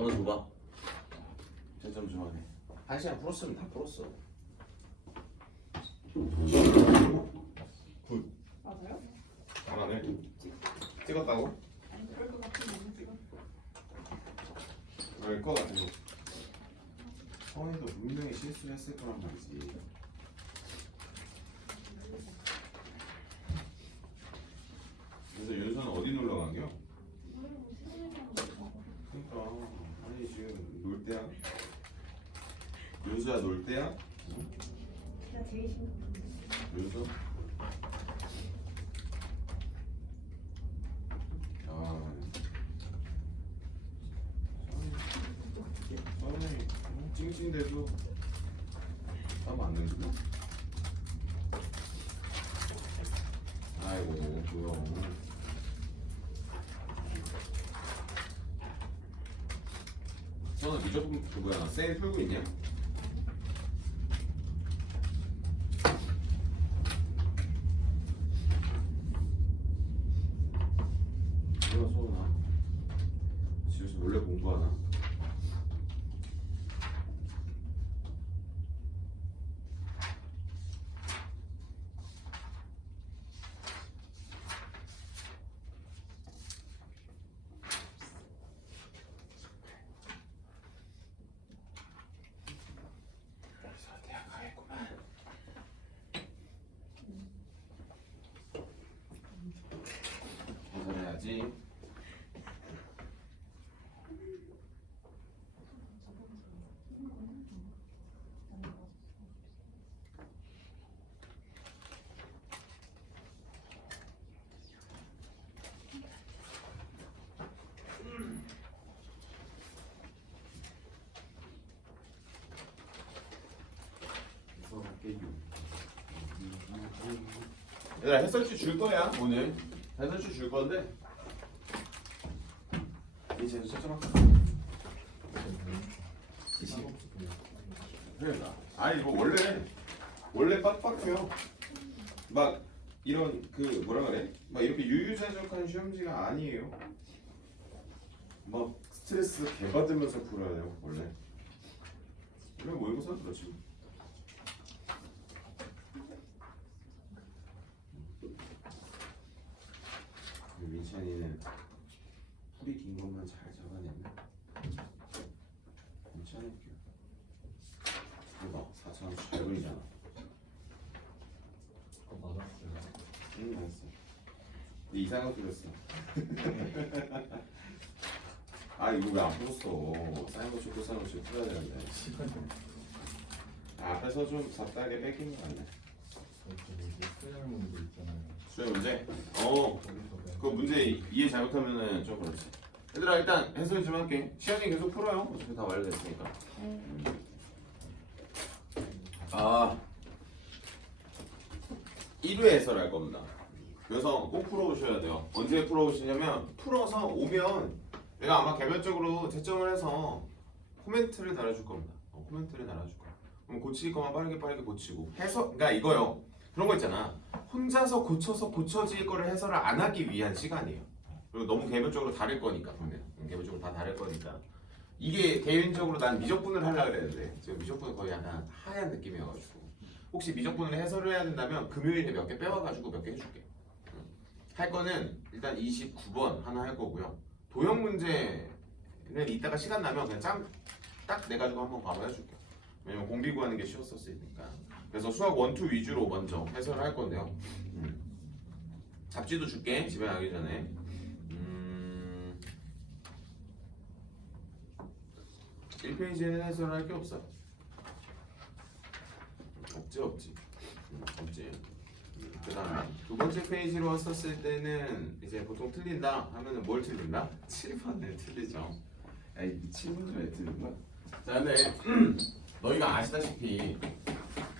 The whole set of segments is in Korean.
너는 줘봐. 채점 좀 하네. 1시간 풀었으면 다 풀었어. 굿. 맞아요? 잘하네. 찍었다고? 아니 그럴 것 같은데 못 찍어. 그럴 것 같아. 성희도 분명히 실수를 했을 거란 말이지. 그래서 윤서는 어디 놀러 간겨? 그러니까 아니 지금 놀 때야? 윤서야 놀 때야? 제가 제일 심각한데. 윤서? 아, 서은이 찡찡대도 하면 안 되는데? 아이고 뭐야? 서은아 무조건 그 뭐야 세일 풀고 있냐? 뭐야 서은아? 집에서 몰래 공부하나? 여기서 대학 가겠구만. 해설해야지. 얘들아 해설지 줄 거야 오늘. 해설지 줄 건데 이제 채점할까? 그래. 아니 이거 원래 빡빡해요. 막 이런 그 뭐라 그래? 막 이렇게 유유자적한 시험지가 아니에요. 막 스트레스 개받으면서 풀어야 돼요 원래. 원래 모의고사는 그렇지. 민찬이는 풀이 긴 것만 잘 잡아내면 괜찮을게요. 이거 4,000원 잘 그리잖아. 맞았어요. 응 맞았어. 근데 이상한 그렸어. 아 이거 왜 안 풀었어? 쌓인 거 줬고 쌓인 거 줬고 풀어야 되는데. 앞에서 좀 잡다하게 뺏긴 거 아니야? 수능 문제 있잖아요. 수행 문제? 거기서 그 문제 이해 잘못하면은 좀 그렇지. 얘들아 일단 해설 좀 할게. 시연이 계속 풀어요. 어차피 다 완료됐으니까. 아 1회 해설할 겁니다. 그래서 꼭 풀어오셔야 돼요. 언제 풀어오시냐면 풀어서 오면 내가 아마 개별적으로 채점을 해서 코멘트를 달아줄 겁니다. 코멘트를 달아줄 거야. 그럼 고칠 거만 빠르게 고치고 해서 그러니까 이거요. 그런 거 있잖아. 혼자서 고쳐서 고쳐질 거를 해설을 안 하기 위한 시간이에요. 그리고 너무 개별적으로 다를 거니까 근데 개별적으로 다 다를 거니까 이게 개인적으로 난 미적분을 하려고 그랬는데 지금 미적분이 거의 약간 하얀 느낌이어가지고 혹시 미적분을 해설을 해야 된다면 금요일에 몇 개 빼와가지고 몇 개 해줄게. 할 거는 일단 29번 하나 할 거고요. 도형 문제는 이따가 시간 나면 그냥 딱 내가지고 한번 바로 해줄게. 왜냐면 공비 구하는 게 쉬웠었으니까. 그래서 수학 1, 2 위주로 먼저 해설을 할 건데요. 잡지도 줄게 집에 가기 전에. 1페이지에는 해설할 게 없어. 없지. 그 다음에 두 번째 페이지로 왔었을 때는 이제 보통 틀린다 하면은 뭘 틀린다? 7번을 틀리죠. 야, 이 7번 왜 틀린 거야? 자, 근데 너희가 아시다시피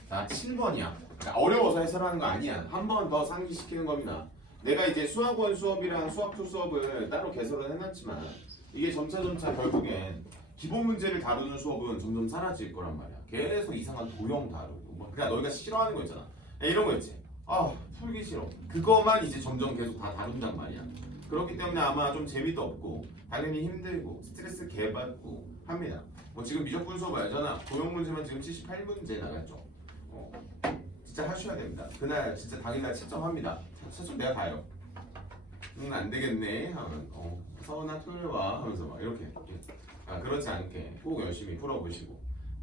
자 7번이야. 그러니까 어려워서 해설하는 거 아니야. 한 번 더 상기시키는 겁니다. 내가 이제 수학원 수업이랑 수학2 수업을 따로 개설을 해놨지만 이게 점차 결국엔 기본 문제를 다루는 수업은 점점 사라질 거란 말이야. 계속 이상한 도형 다루고 그러니까 너희가 싫어하는 거 있잖아. 야, 이런 거 있지. 아 풀기 싫어. 그거만 이제 점점 계속 다 다룬단 말이야. 그렇기 때문에 아마 좀 재미도 없고 당연히 힘들고 스트레스 개받고 합니다. 뭐 지금 미적분 수업 알잖아. 도형 문제만 지금 78문제 나갔죠. 진짜 하셔야 됩니다. 그날 진짜 당일날 채점합니다. 채점 내가 봐요. 안 되겠네 하면 서울나 토요일 와 하면서 막 이렇게 그렇지 않게 꼭 열심히 풀어보시고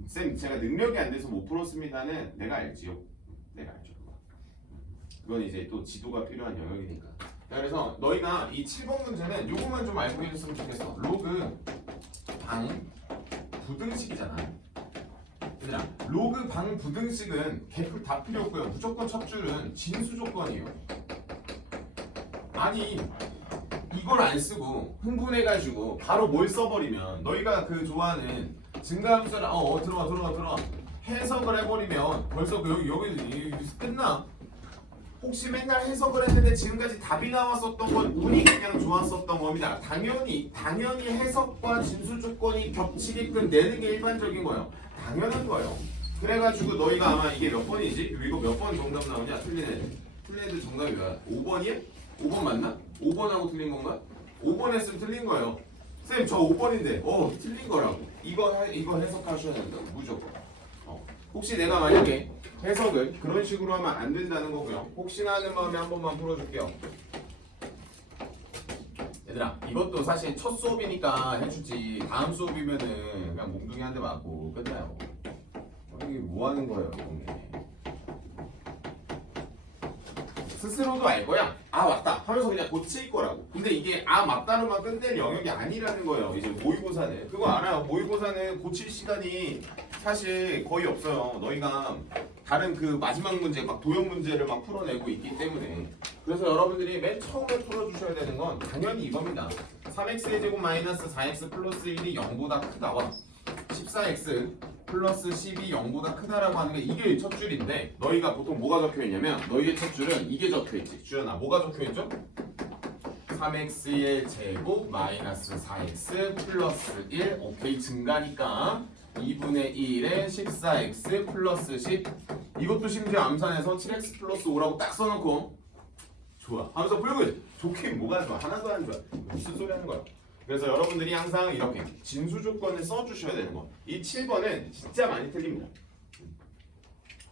쌤 제가 능력이 안 돼서 못 풀었습니다는 내가 알지요. 내가 알죠. 그건 이제 또 지도가 필요한 영역이니까. 그래서 너희가 이 7번 문제는 요거만 좀 알고 계셨으면 좋겠어. 로그 방 부등식이잖아. 얘들아, 로그 방 부등식은 개풀 다 필요 없고요. 무조건 첫 줄은 진수 조건이에요. 아니 이걸 안 쓰고 흥분해가지고 바로 뭘 써버리면 너희가 그 좋아하는 증가함수를 들어와 해석을 해버리면 벌써 여기 끝나. 혹시 맨날 해석을 했는데 지금까지 답이 나왔었던 건 운이 그냥 좋았었던 겁니다. 당연히 해석과 진수 조건이 겹치게끔 내는 게 일반적인 거예요. 당연한 거예요. 그래가지고 너희가 아마 이게 몇 번이지? 이거 몇 번 정답 나오냐? 틀린 애들 정답이 뭐야? 5번이야? 5번 맞나? 5번하고 틀린 건가? 5번 했으면 틀린 거예요. 쌤 저 5번인데 틀린 거라고. 이거 해석하셔야 된다고 무조건. 혹시 내가 만약에 해석을 그런 식으로 하면 안 된다는 거고요. 혹시나 하는 마음에 한 번만 풀어줄게요. 얘들아 이것도 사실 첫 수업이니까 해주지. 다음 수업이면은 그냥 몽둥이 한 대 맞고 끝나요. 이게 뭐 하는 거예요 이게. 스스로도 알 거야. 맞다 하면서 그냥 고칠 거라고. 근데 이게 맞다로만 끝낼 영역이 아니라는 거예요. 이제 모의고사는 그거 알아요. 모의고사는 고칠 시간이 사실 거의 없어요. 너희가 다른 그 마지막 문제 막 도형 문제를 막 풀어내고 있기 때문에. 그래서 여러분들이 맨 처음에 풀어주셔야 되는 건 당연히 이겁니다. 3x의 제곱 마이너스 4x 플러스 1이 0보다 크다와 14x 플러스 10이 0보다 크다라고 하는 게 이게 첫 줄인데 너희가 보통 뭐가 적혀있냐면 너희의 첫 줄은 이게 적혀있지. 주연아 뭐가 적혀있죠? 3x의 제곱 마이너스 4x 플러스 1 오케이 증가니까 2분의 1에 14x 플러스 10 이것도 심지어 암산해서 7x 플러스 5라고 딱 써놓고 좋아 하면서 풀고 좋긴 뭐가 좋아. 하나도 안 좋아. 무슨 소리 하는 거야. 그래서 여러분들이 항상 이렇게 진수 조건을 써주셔야 되는 거. 이 7번은 진짜 많이 틀립니다.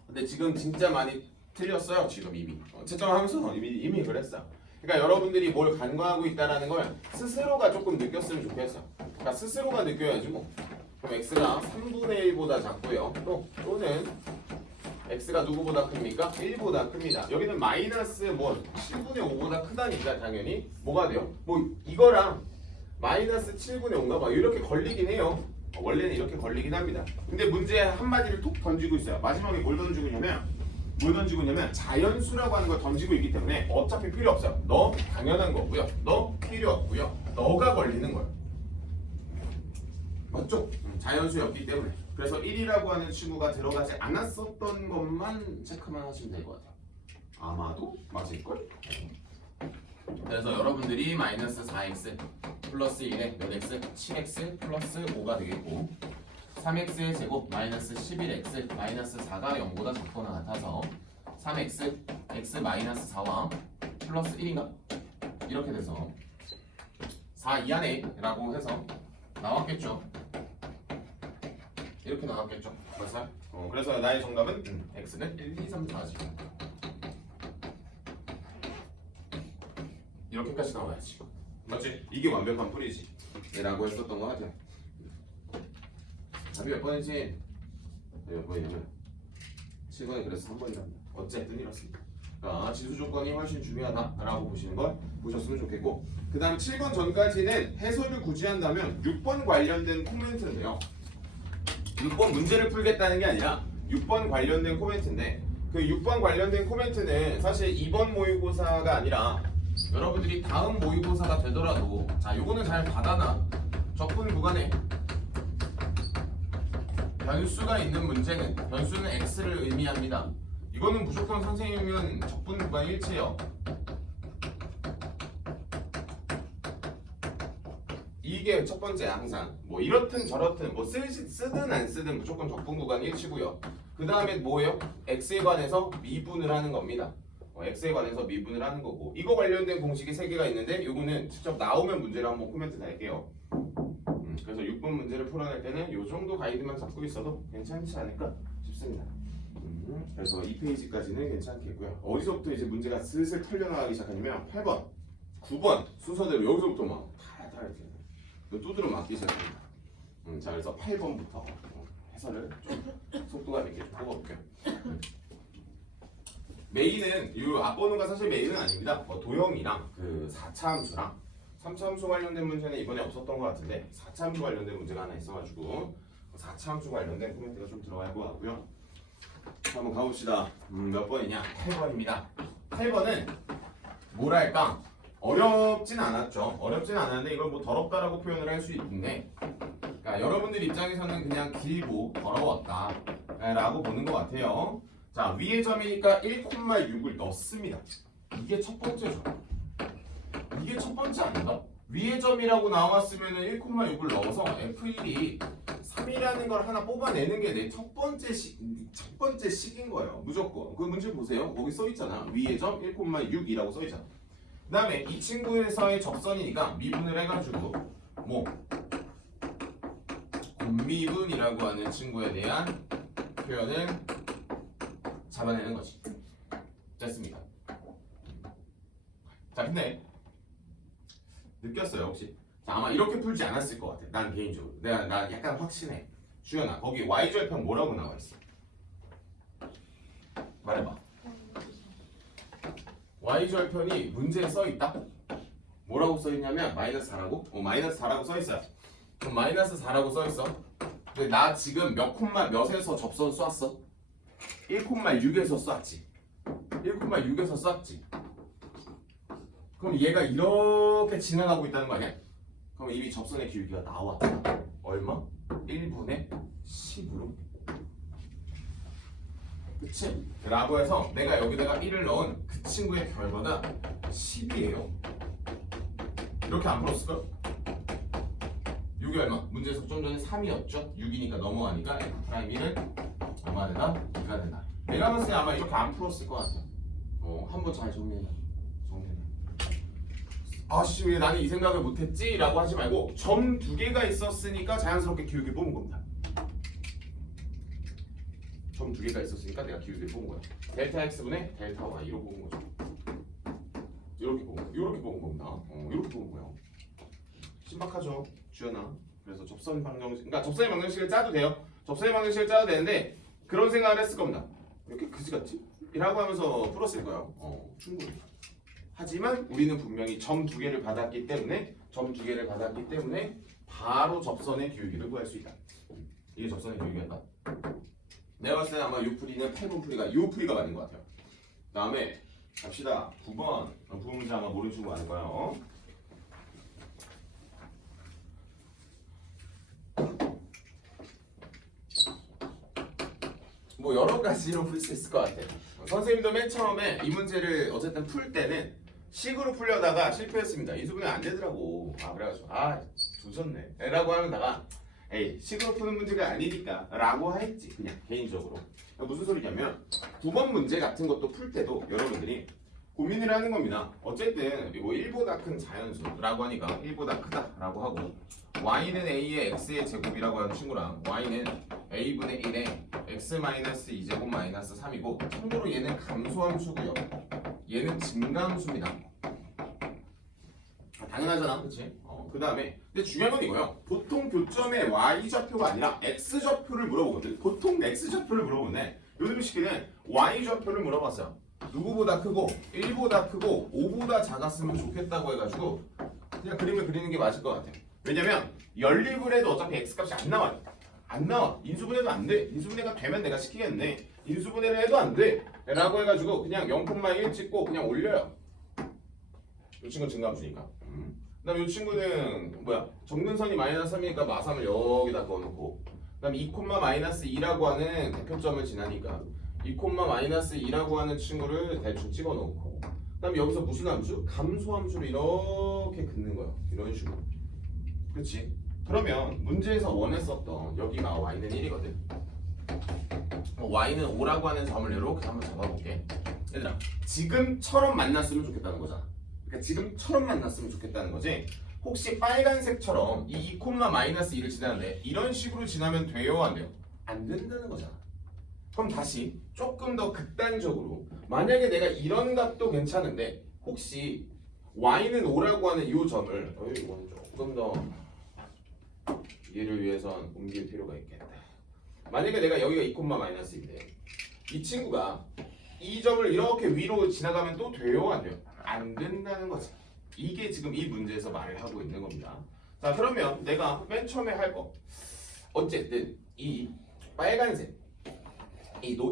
근데 지금 진짜 많이 틀렸어요. 지금 이미 채점하면서 이미 그랬어. 그러니까 여러분들이 뭘 간과하고 있다라는 걸 스스로가 조금 느꼈으면 좋겠어. 그러니까 스스로가 느껴야지고. 그럼 x가 3분의 1보다 작고요. 또는 x가 누구보다 큽니까? 1보다 큽니다. 여기는 마이너스 7분의 5보다 크다니까 당연히 뭐가 돼요? 이거랑 마이너스 7분의 5인가 막 이렇게 걸리긴 해요. 원래는 이렇게 걸리긴 합니다. 근데 문제 한마디를 톡 던지고 있어요. 마지막에 뭘 던지고 있냐면 자연수라고 하는 걸 던지고 있기 때문에 어차피 필요 없어요. 너 당연한 거고요. 너 필요 없고요. 너가 걸리는 거예요. 맞죠? 자연수였기 때문에. 그래서 1이라고 하는 친구가 들어가지 않았었던 것만 체크만 하시면 될 것 같아요. 아마도 맞을걸? 그래서 여러분들이 마이너스 4x 플러스 1에 몇 x? 7x 플러스 5가 되겠고 3x의 제곱 마이너스 11x 마이너스 4가 0보다 작거나 같아서 3x x 마이너스 4와 플러스 1인가? 이렇게 돼서 4 이하네 라고 해서 나왔겠죠. 이렇게 나왔겠죠. 맞아요? 그래서 나의 정답은 x는 1, 2, 3, 4지. 이렇게까지 나와야지. 맞지? 이게 완벽한 풀이지. 라고 했었던 거 같아. 답이 몇 번이지? 몇 번이냐면 7번에 그래서 3번이랍니다. 어쨌든 이렇습니다. 그러니까 진수 조건이 훨씬 중요하다라고 보시는 걸 보셨으면 좋겠고 그 다음 7번 전까지는 해설을 굳이 한다면 6번 관련된 코멘트인데요. 6번 문제를 풀겠다는 게 아니라 6번 관련된 코멘트인데 그 6번 관련된 코멘트는 사실 이번 모의고사가 아니라 여러분들이 다음 모의고사가 되더라도 자 요거는 잘 받아놔. 적분 구간에 변수가 있는 문제는 변수는 x를 의미합니다. 이거는 무조건 선생님은 적분 구간 일치예요. 이게 첫 번째 항상 뭐 이렇든 저렇든 뭐 쓰든 안 쓰든 무조건 적분 구간 일치고요. 그 다음에 뭐예요? x에 관해서 미분을 하는 겁니다. x에 관해서 미분을 하는 거고 이거 관련된 공식이 3개가 있는데 이거는 직접 나오면 문제를 한번 코멘트 달게요. 그래서 6번 문제를 풀어낼 때는 이 정도 가이드만 잡고 있어도 괜찮지 않을까 싶습니다. 그래서 2페이지까지는 괜찮겠고요. 어디서부터 이제 문제가 슬슬 털려나가기 시작하냐면 8번, 9번 순서대로 여기서부터 막 탈탈 이렇게 두드러 맞기 시작합니다. 자 그래서 8번부터 해설을 좀 속도감 있게 좀 뽑아볼게요. 메인은 이 앞번호가 사실 메인은 아닙니다. 도형이랑 그 4차 함수랑 3차 함수 관련된 문제는 이번에 없었던 것 같은데 4차 함수 관련된 문제가 하나 있어가지고 4차 함수 관련된 코멘트가 좀 들어갈 것 같고요. 자, 한번 가봅시다. 몇 번이냐? 8번입니다. 8번은 뭐랄까 어렵진 않았죠. 어렵진 않았는데 이걸 뭐 더럽다라고 표현을 할 수 있는데 그러니까 여러분들 입장에서는 그냥 길고 더러웠다 라고 보는 것 같아요. 자 위의 점이니까 1,6을 넣습니다. 이게 첫 번째죠. 이게 첫 번째 아닌가? 위의 점이라고 나왔으면 1,6을 넣어서 F1이 3이라는 걸 하나 뽑아내는 게 내 첫 번째 식인 거예요. 무조건. 그 문제 보세요. 거기 써 있잖아. 위의 점 1,6이라고 써 있잖아. 그 다음에 이 친구에서의 접선이니까 미분을 해가지고 뭐 곱미분이라고 하는 친구에 대한 표현을 잡아내는 거지. 됐습니다. 자 근데 느꼈어요 혹시? 자, 아마 이렇게 풀지 않았을 것 같아. 난 개인적으로. 나 약간 확신해. 주연아 거기 y절편 뭐라고 나와 있어? 말해봐. y절편이 문제에 써 있다? 뭐라고 써 있냐면 마이너스 4라고? 마이너스 4라고 써 있어요. 그럼 마이너스 4라고 써 있어. 근데 나 지금 몇 콤마 몇에서 접선 쐈어? 1,6에서 쐈지. 1,6에서 쐈지. 그럼 얘가 이렇게 지나가고 있다는 거 아니야? 그럼 이미 접선의 기울기가 나왔잖아. 얼마? 1분의 10으로. 그치? 라고 해서 내가 여기다가 1을 넣은 그 친구의 결과가 10이에요. 이렇게 안 풀었을까? 6이 얼마? 문제에서 좀 전에 3이었죠? 6이니까 넘어가니까 F'1은 얼마 된다? 2가 된다. 내가 봤을 때 아마 이렇게 안 풀었을 것 같아. 한번 잘 정리해봐. 아씨 왜 나는 이 생각을 못했지? 라고 하지 말고 점 2개가 있었으니까 자연스럽게 기울기 뽑은 겁니다. 점 2개가 있었으니까 내가 기울기를 뽑은 거야. 델타 x분의 델타 y 이렇게 뽑은 거죠. 이렇게 뽑은 겁니다. 이렇게 뽑은 거예요. 신박하죠, 주연아. 그래서 접선 방정식, 그러니까 접선의 방정식을 짜도 돼요. 접선의 방정식을 짜도 되는데 그런 생각을 했을 겁니다. 왜 이렇게 그지같지? 이라고 하면서 풀었을 거예요. 충분히. 하지만 우리는 분명히 점 2개를 받았기 때문에 바로 접선의 기울기를 구할 수 있다. 이게 접선의 기울기였다. 내가 봤을 때는 아마 이 풀이는 8번 풀이가 이 풀이가 맞는 것 같아요. 그 다음에 갑시다. 9번. 9번 문제 아마 모르는 친구 많을 거예요. 뭐 여러 가지로 풀 수 있을 것 같아요. 선생님도 맨 처음에 이 문제를 어쨌든 풀 때는 식으로 풀려다가 실패했습니다. 인수분해 안 되더라고. 그래가지고 조졌네 라고 하다가 에이 식으로 푸는 문제가 아니니까 라고 했지. 그냥 개인적으로. 무슨 소리냐면 9번 문제 같은 것도 풀 때도 여러분들이 고민을 하는 겁니다. 어쨌든 뭐 1보다 큰 자연수라고 하니까 1보다 크다라고 하고 y는 a의 x의 제곱이라고 하는 친구랑 y는 a분의 1에 x-2제곱 마이너스 3이고 참고로 얘는 감소함수고요. 얘는 증가함수입니다. 당연하잖아, 그치? 그 다음에 근데 중요한 건 이거예요. 보통 교점에 y좌표가 아니라 x좌표를 물어보거든. 보통 x좌표를 물어보는데 요즘 시기는 y좌표를 물어봤어요. 누구보다 크고 1보다 크고 5보다 작았으면 좋겠다고 해가지고 그냥 그림을 그리는 게 맞을 것 같아요. 왜냐면 연립을 해도 어차피 x값이 안 나와요. 안 나와. 인수분해도 안 돼. 인수분해가 되면 내가 시키겠네. 인수분해를 해도 안 돼 라고 해가지고 그냥 0,1 찍고 그냥 올려요. 이 친구는 증가함수니까. 그 다음 이 친구는 뭐야? 정근선이 마이너스 3이니까 마삼을 여기다 그어놓고 그 다음 2,-2라고 하는 대표점을 지나니까 2,-2라고 하는 친구를 대충 찍어놓고 그 다음 여기서 무슨 함수? 감소함수를 이렇게 긋는 거야. 이런 식으로. 그렇지? 그러면 문제에서 원했었던 여기가 y는 1이거든. y는 5라고 하는 점을 이렇게 한번 잡아볼게. 얘들아 지금처럼 만났으면 좋겠다는 거잖아. 그러니까 지금처럼 만났으면 좋겠다는 거지. 혹시 빨간색처럼 이 2,-1을 지나는데 이런 식으로 지나면 돼요 안 돼요? 안 된다는 거잖아. 그럼 다시 조금 더 극단적으로 만약에 내가 이런 값도 괜찮은데 혹시 y는 5라고 하는 이 점을 이건 조금 더 이해를 위해선 옮길 필요가 있겠다. 만약에 내가 여기가 2,-인데 이 친구가 이 점을 이렇게 위로 지나가면 또 돼요 안 돼요? 안 된다는 거지. 이게 지금 이 문제에서 말을 하고 있는 겁니다. 자 그러면 내가 맨 처음에 할 거 어쨌든 이 빨간색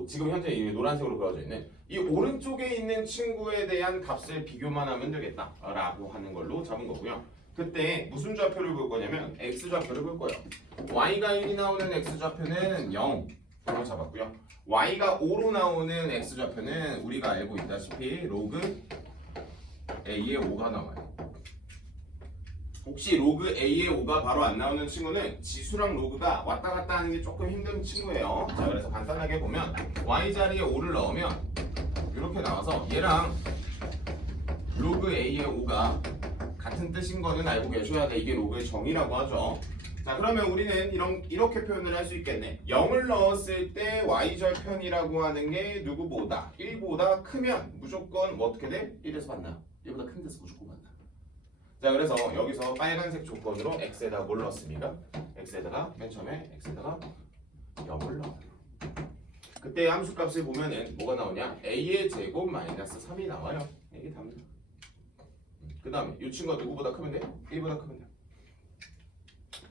지금 현재 이 노란색으로 그려져 있는 이 오른쪽에 있는 친구에 대한 값을 비교만 하면 되겠다라고 하는 걸로 잡은 거고요. 그때 무슨 좌표를 볼 거냐면 x 좌표를 볼 거예요. y가 1이 나오는 x 좌표는 0으로 잡았고요. y가 5로 나오는 x 좌표는 우리가 알고 있다시피 로그 a의 5가 나와요. 혹시 로그 a의 5가 바로 안 나오는 친구는 지수랑 로그가 왔다 갔다 하는 게 조금 힘든 친구예요. 자 그래서 간단하게 보면 y 자리에 5를 넣으면 이렇게 나와서 얘랑 로그 a의 5가 같은 뜻인 거는 알고 계셔야 돼. 이게 로그의 정의라고 하죠. 자 그러면 우리는 이렇게 표현을 할 수 있겠네. 0을 넣었을 때 y절편이라고 하는 게 누구보다 1보다 크면 무조건 뭐 어떻게 돼? 1에서 만나. 1보다 큰 데서 무조건 만나. 자 그래서 여기서 빨간색 조건으로 x에다 뭘 넣었습니까? x에다가 맨 처음에 x에다가 0을 넣어요. 그때 함수값을 보면은 뭐가 나오냐? a의 제곱 마이너스 3이 나와요. 이게 답니다. 그 다음에 이 친구가 누구보다 크면 돼? 1보다 크면 돼.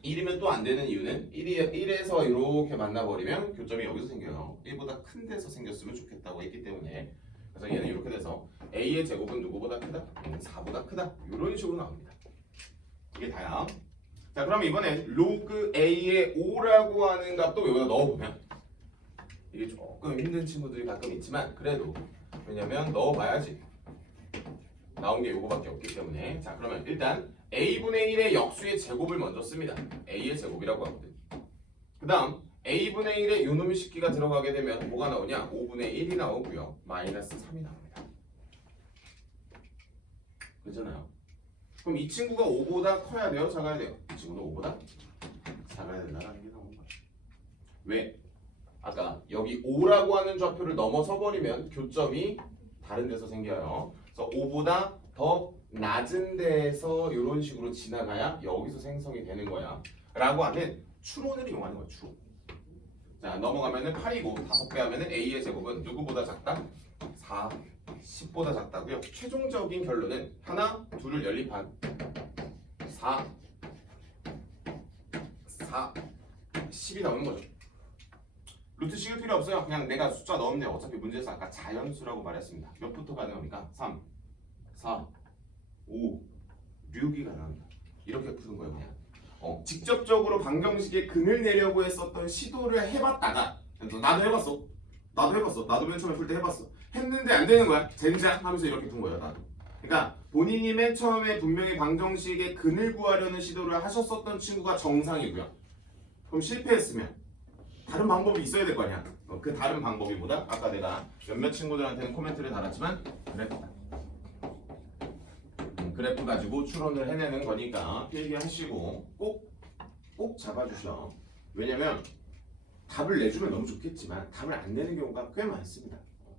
1이면 또 안 되는 이유는 1에서 이렇게 만나버리면 교점이 여기서 생겨요. 1보다 큰 데서 생겼으면 좋겠다고 했기 때문에 그래서 얘는 이렇게 돼서 a의 제곱은 누구보다 크다? 4보다 크다. 이런 식으로 나옵니다. 이게 다야. 자 그럼 이번엔 로그 a의 5라고 하는 값도 여기다 넣어보면 이게 조금 힘든 친구들이 가끔 있지만 그래도 왜냐면 넣어봐야지. 나온 게 요거밖에 없기 때문에 자 그러면 일단 a분의 1의 역수의 제곱을 먼저 씁니다. a의 제곱이라고 하거든. 그 다음 a분의 1의 요놈 식기가 들어가게 되면 뭐가 나오냐? 5분의 1이 나오고요. 마이너스 3이 나옵니다. 그렇잖아요. 그럼 이 친구가 5보다 커야 돼요? 작아야 돼요? 이 친구는 5보다 작아야 된다는 게 나오는 거예요. 왜? 아까 여기 5라고 하는 좌표를 넘어서 버리면 교점이 다른 데서 생겨요. 그래서 5보다 더 낮은 데에서 이런 식으로 지나가야 여기서 생성이 되는 거야 라고 하는 추론을 이용하는 거야. 추론. 자 넘어가면은 8이고 5배 하면은 a의 제곱은 누구보다 작다? 4, 10보다 작다고요. 최종적인 결론은 하나, 둘을 연립한 4, 10이 나오는 거죠. 루트 씌울 필요 없어요. 그냥 내가 숫자 넣으면 돼요. 어차피 문제에서 아까 자연수라고 말했습니다. 몇부터 가능합니까? 3, 4, 5, 6이 가능합니다. 이렇게 푸는 거예요. 그냥 직접적으로 방정식에 근을 내려고 했었던 시도를 해봤다가 나도 해봤어. 나도 맨 처음에 풀 때 해봤어. 했는데 안 되는 거야. 젠장 하면서 이렇게 푼 거예요. 나도. 그러니까 본인이 맨 처음에 분명히 방정식의 근을 구하려는 시도를 하셨었던 친구가 정상이고요. 그럼 실패했으면 다른 방법이 있어야 될 거 아니야. 그 다른 방법이 뭐다? 아까 내가 몇몇 친구들한테는 코멘트를 달았지만 그래프 가지고 추론을 해내는 거니까 필기하시고 꼭 잡아주셔. 왜냐면 답을 내주면 너무 좋겠지만 답을 안 내는 경우가 꽤 많습니다.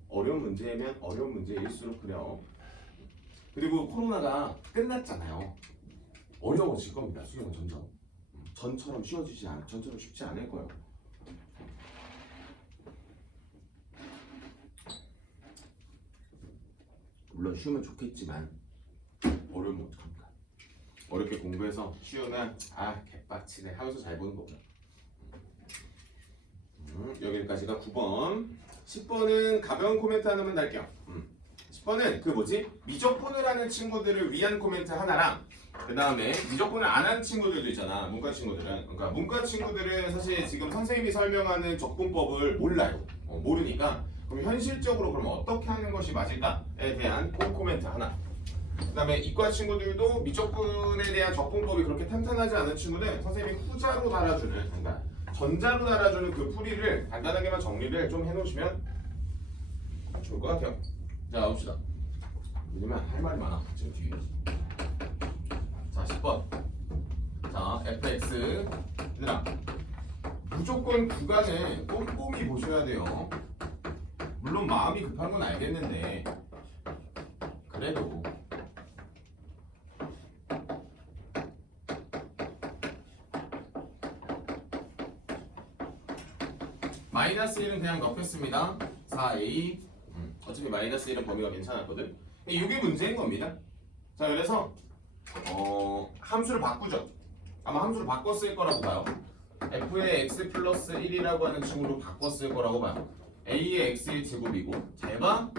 어려운 문제면 어려운 문제일수록 그래요. 그리고 코로나가 끝났잖아요. 어려워질 겁니다. 수능은 점점. 전처럼 전처럼 쉽지 않을 거예요. 물론 쉬우면 좋겠지만 어려우면 어떡합니까? 어렵게 공부해서 쉬우면 개빡치네 하면서 잘 보는 거죠. 여기까지가 9번. 10번은 가벼운 코멘트 하나만 달게요. 10번은 그 미적분을 하는 친구들을 위한 코멘트 하나랑 그 다음에 미적분을 안 하는 친구들도 있잖아. 문과 친구들은. 그러니까 문과 친구들은 사실 지금 선생님이 설명하는 적분법을 몰라요. 모르니까 그럼 현실적으로 그럼 어떻게 하는 것이 맞을까에 대한 코멘트 하나. 그 다음에 이과 친구들도 미적분에 대한 적분법이 그렇게 탄탄하지 않은 친구는 선생님이 후자로 달아주는, 그러니까 전자로 달아주는 그 풀이를 간단하게만 정리를 좀 해놓으시면 좋을 것 같아요. 자 봅시다. 왜냐면 할 말이 많아. 지금 뒤에. 자 10번. 자 fx 얘들아 무조건 구간을 꼼꼼히 보셔야 돼요. 물론 마음이 급한 건 알겠는데 그래도 마이너스 1은 그냥 넣겠습니다. 4a 어차피 마이너스 1은 범위가 괜찮았거든. 이게 문제인 겁니다. 자 그래서 함수를 바꾸죠. 아마 함수를 바꿨을 거라고 봐요. f의 x 플러스 1이라고 하는 친구로 바꿨을 거라고 봐요. a의 x의 제곱이고 잘 봐.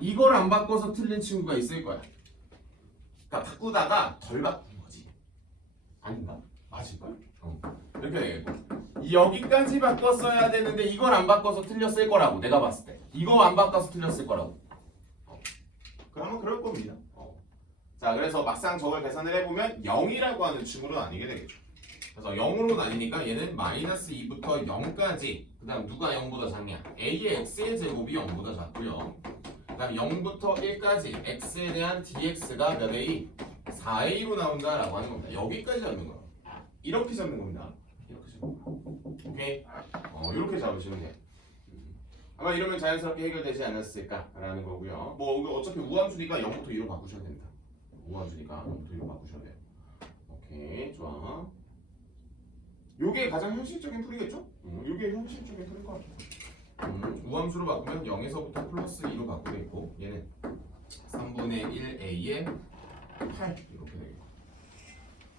이걸 안 바꿔서 틀린 친구가 있을 거야. 그러니까 바꾸다가 덜 바꾼 거지. 아닌가? 맞을걸? 이렇게 되겠고 여기까지 바꿨어야 되는데 이걸 안 바꿔서 틀렸을 거라고 내가 봤을 때 이거 안 바꿔서 틀렸을 거라고 그러면 그럴 겁니다. 자 그래서 막상 저걸 계산을 해보면 0이라고 하는 층으로 나뉘게 되겠죠. 그래서 0으로 나뉘니까 얘는 마이너스 2부터 0까지 그 다음 누가 0보다 작냐 a의 x의 제곱이 0보다 작고요. 그 다음 0부터 1까지 x에 대한 dx가 몇 a? 4a로 나온다라고 하는 겁니다. 여기까지 잡는 거예요. 이렇게 잡는 겁니다. 이렇게 잡는 거. 오케이? 이렇게 잡으시면 돼요. 아마 이러면 자연스럽게 해결되지 않았을까라는 거고요. 뭐 어차피 우함수니까 0부터 2로 바꾸셔야 됩니다. 우함수니까 0부터 2로 바꾸셔야 돼요. 오케이, 좋아. 요게 가장 현실적인 풀이겠죠? 요게 현실적인 풀일 것 같아요. 우함수로 바꾸면 0에서부터 플러스 2로 바꾸겠고 얘는 3분의 1a에 8 이렇게 되겠고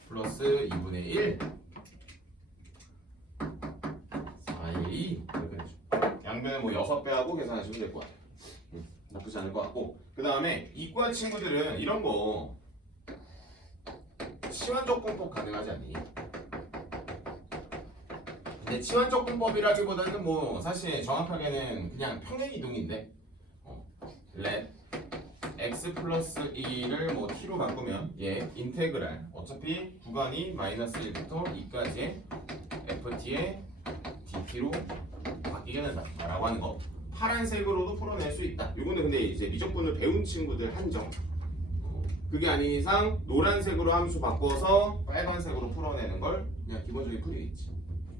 플러스 2분의 1 4a 이렇게 되죠. 양변을 뭐 6배 하고 계산하시면 될 것 같아요. 나쁘지 않을 것 같고 그 다음에 이과 친구들은 이런 거 치환적분법 가능하지 않니? 근데 치환적분법이라기보다는 뭐 사실 정확하게는 그냥 평행이동인데 let x 플러스 2를 뭐 t로 바꾸면 얘 인테그랄 어차피 구간이 마이너스 1부터 2까지의 ft의 dt로 바뀌게 된다라고 하는 거 파란색으로도 풀어낼 수 있다. 이거는 근데 이제 미적분을 배운 친구들 한정. 그게 아닌 이상 노란색으로 함수 바꿔서 빨간색으로 풀어내는 걸 그냥 기본적인 풀이겠지.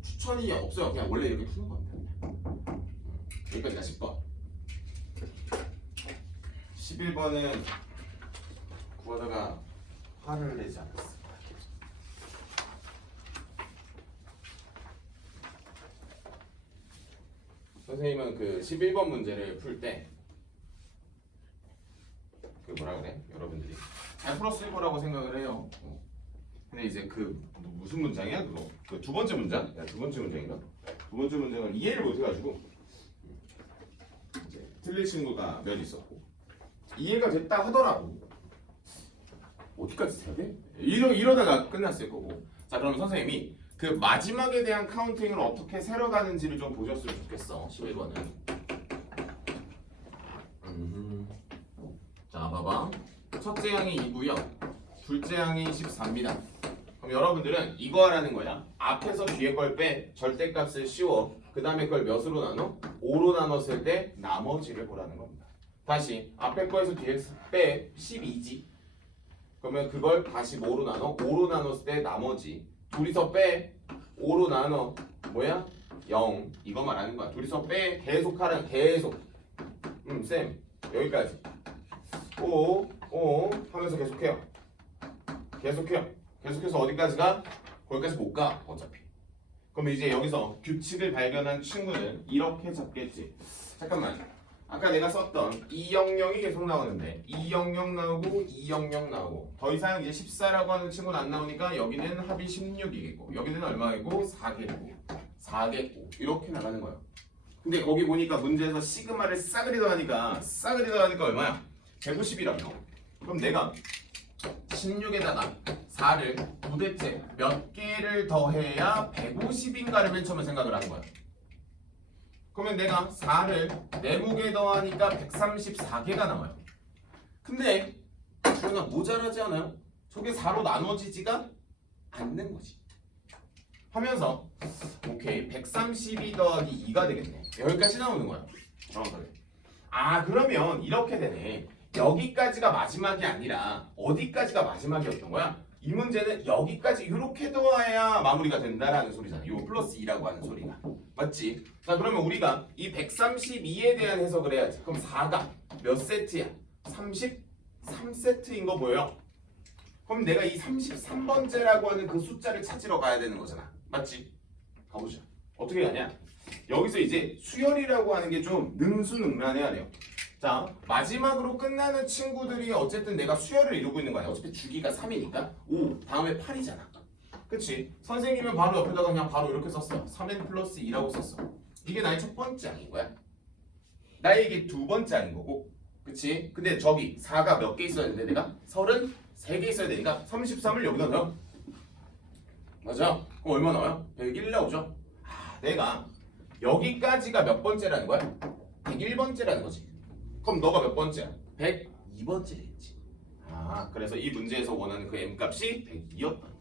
추천이 없어요. 그냥 원래 이렇게 푸는 겁니다. 여기까지가 10번. 11번은 구하다가 화를 내지 않았어. 선생님은 그 11번 문제를 풀 때 그 뭐라 그래? 여러분들이 잘 풀었을 거라고 생각을 해요. 근데 이제 그 무슨 문장이야 그거? 그 두 번째 문장? 야, 두 번째 문장인가? 두 번째 문장을 이해를 못 해가지고 이제 틀린 친구가 몇 있었고 이해가 됐다 하더라고. 어디까지 세야 돼? 이러다가 끝났을 거고. 자 그럼 선생님이 그 마지막에 대한 카운팅을 어떻게 세려가는지를 좀 보셨으면 좋겠어. 11번은. 자 봐봐. 첫째 항이 2고요. 둘째 항이 14입니다. 그럼 여러분들은 이거 하라는 거야. 앞에서 뒤에 걸 빼. 절대값을 씌워. 그 다음에 그걸 몇으로 나눠? 5로 나눴을 때 나머지를 보라는 겁니다. 다시 앞에 거에서 뒤에 빼. 12지. 그러면 그걸 다시 뭐로 나눠? 5로 나눴을 때 나머지. 둘이서 빼. 5로 나눠. 뭐야? 0. 이거 말하는 거야. 둘이서 빼. 계속 하라. 계속. 쌤. 여기까지. 5 하면서 계속해요. 계속해요. 계속해서 어디까지가? 거기까지 못 가. 어차피. 그럼 이제 여기서 규칙을 발견한 친구는 이렇게 잡겠지. 잠깐만. 아까 내가 썼던 200이 계속 나오는데 200 나오고 200 나오고 더 이상 이제 14라고 하는 친구는 안 나오니까 여기는 합이 16이겠고 여기는 얼마이고 4겠고 이렇게 나가는 거예요. 근데 거기 보니까 문제에서 시그마를 싸그리 더하니까 얼마야? 150이라며. 그럼 내가 16에다가 4를 도대체 몇 개를 더해야 150인가를 맨 처음에 생각을 하는 거야. 그러면 내가 4를 4무게 더하니까 134개가 나와요. 근데 저희가 모자라지 않아요? 저게 4로 나눠지지가 않는 거지. 하면서 오케이 132 더하기 2가 되겠네. 여기까지 나오는 거야. 정확하게. 아 그러면 이렇게 되네. 여기까지가 마지막이 아니라 어디까지가 마지막이었던 거야? 이 문제는 여기까지 이렇게 더해야 마무리가 된다라는 소리잖아. 요 플러스 2라고 하는 소리가. 맞지? 자 그러면 우리가 이 132에 대한 해석을 해야지. 그럼 4가 몇 세트야? 33세트인 거 보여요? 그럼 내가 이 33번째라고 하는 그 숫자를 찾으러 가야 되는 거잖아. 맞지? 가보자. 어떻게 가냐? 여기서 이제 수열이라고 하는 게 좀 능수능란해야 돼요. 자 마지막으로 끝나는 친구들이 어쨌든 내가 수열을 이루고 있는 거 아니야. 어차피 주기가 3이니까 5 다음에 8이잖아. 그치? 선생님은 바로 옆에다가 그냥 바로 이렇게 썼어. 3n 플러스 2라고 썼어. 이게 나의 첫 번째 아닌 거야. 나에게 두 번째 아닌 거고. 그치? 근데 저기 4가 몇 개 있어야 되는데 내가 33개 있어야 되니까 33을 여기다 넣어. 맞아? 그럼 얼마 나와요? 101 나오죠? 아, 내가 여기까지가 몇 번째라는 거야? 101번째라는 거지. 그럼 너가 몇 번째야? 102번째겠지. 아, 그래서 이 문제에서 원하는 그 m값이 102였던 거야.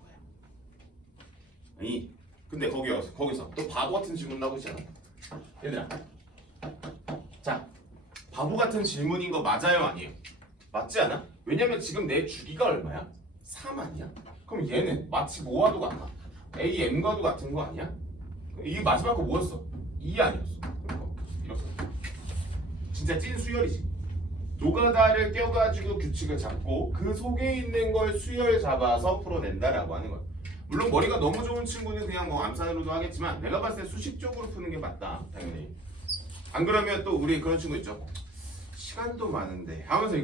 아니, 근데 거기서 또 바보 같은 질문 나오고 있잖아. 얘들아, 자, 바보 같은 질문인 거 맞아요, 아니에요? 맞지 않아? 왜냐면 지금 내 주기가 얼마야? 3 아니야? 그럼 얘는 마치 뭐와도 같아? A, M과도 같은 거 아니야? 이게 마지막 거 뭐였어? 2 아니었어? 이렇게 진짜 찐 수열이지. 노가다를 껴가지고 규칙을 잡고 그 속에 있는 걸 수열 잡아서 풀어낸다라고 하는 거야. 물론 머리가 너무 좋은 친구는 그냥 뭐 암산으로도 하겠지만 내가 봤을 때 수식적으로 푸는 게 맞다 당연히. 안 그러면 또 우리 그런 친구 있죠. 시간도 많은데 하면서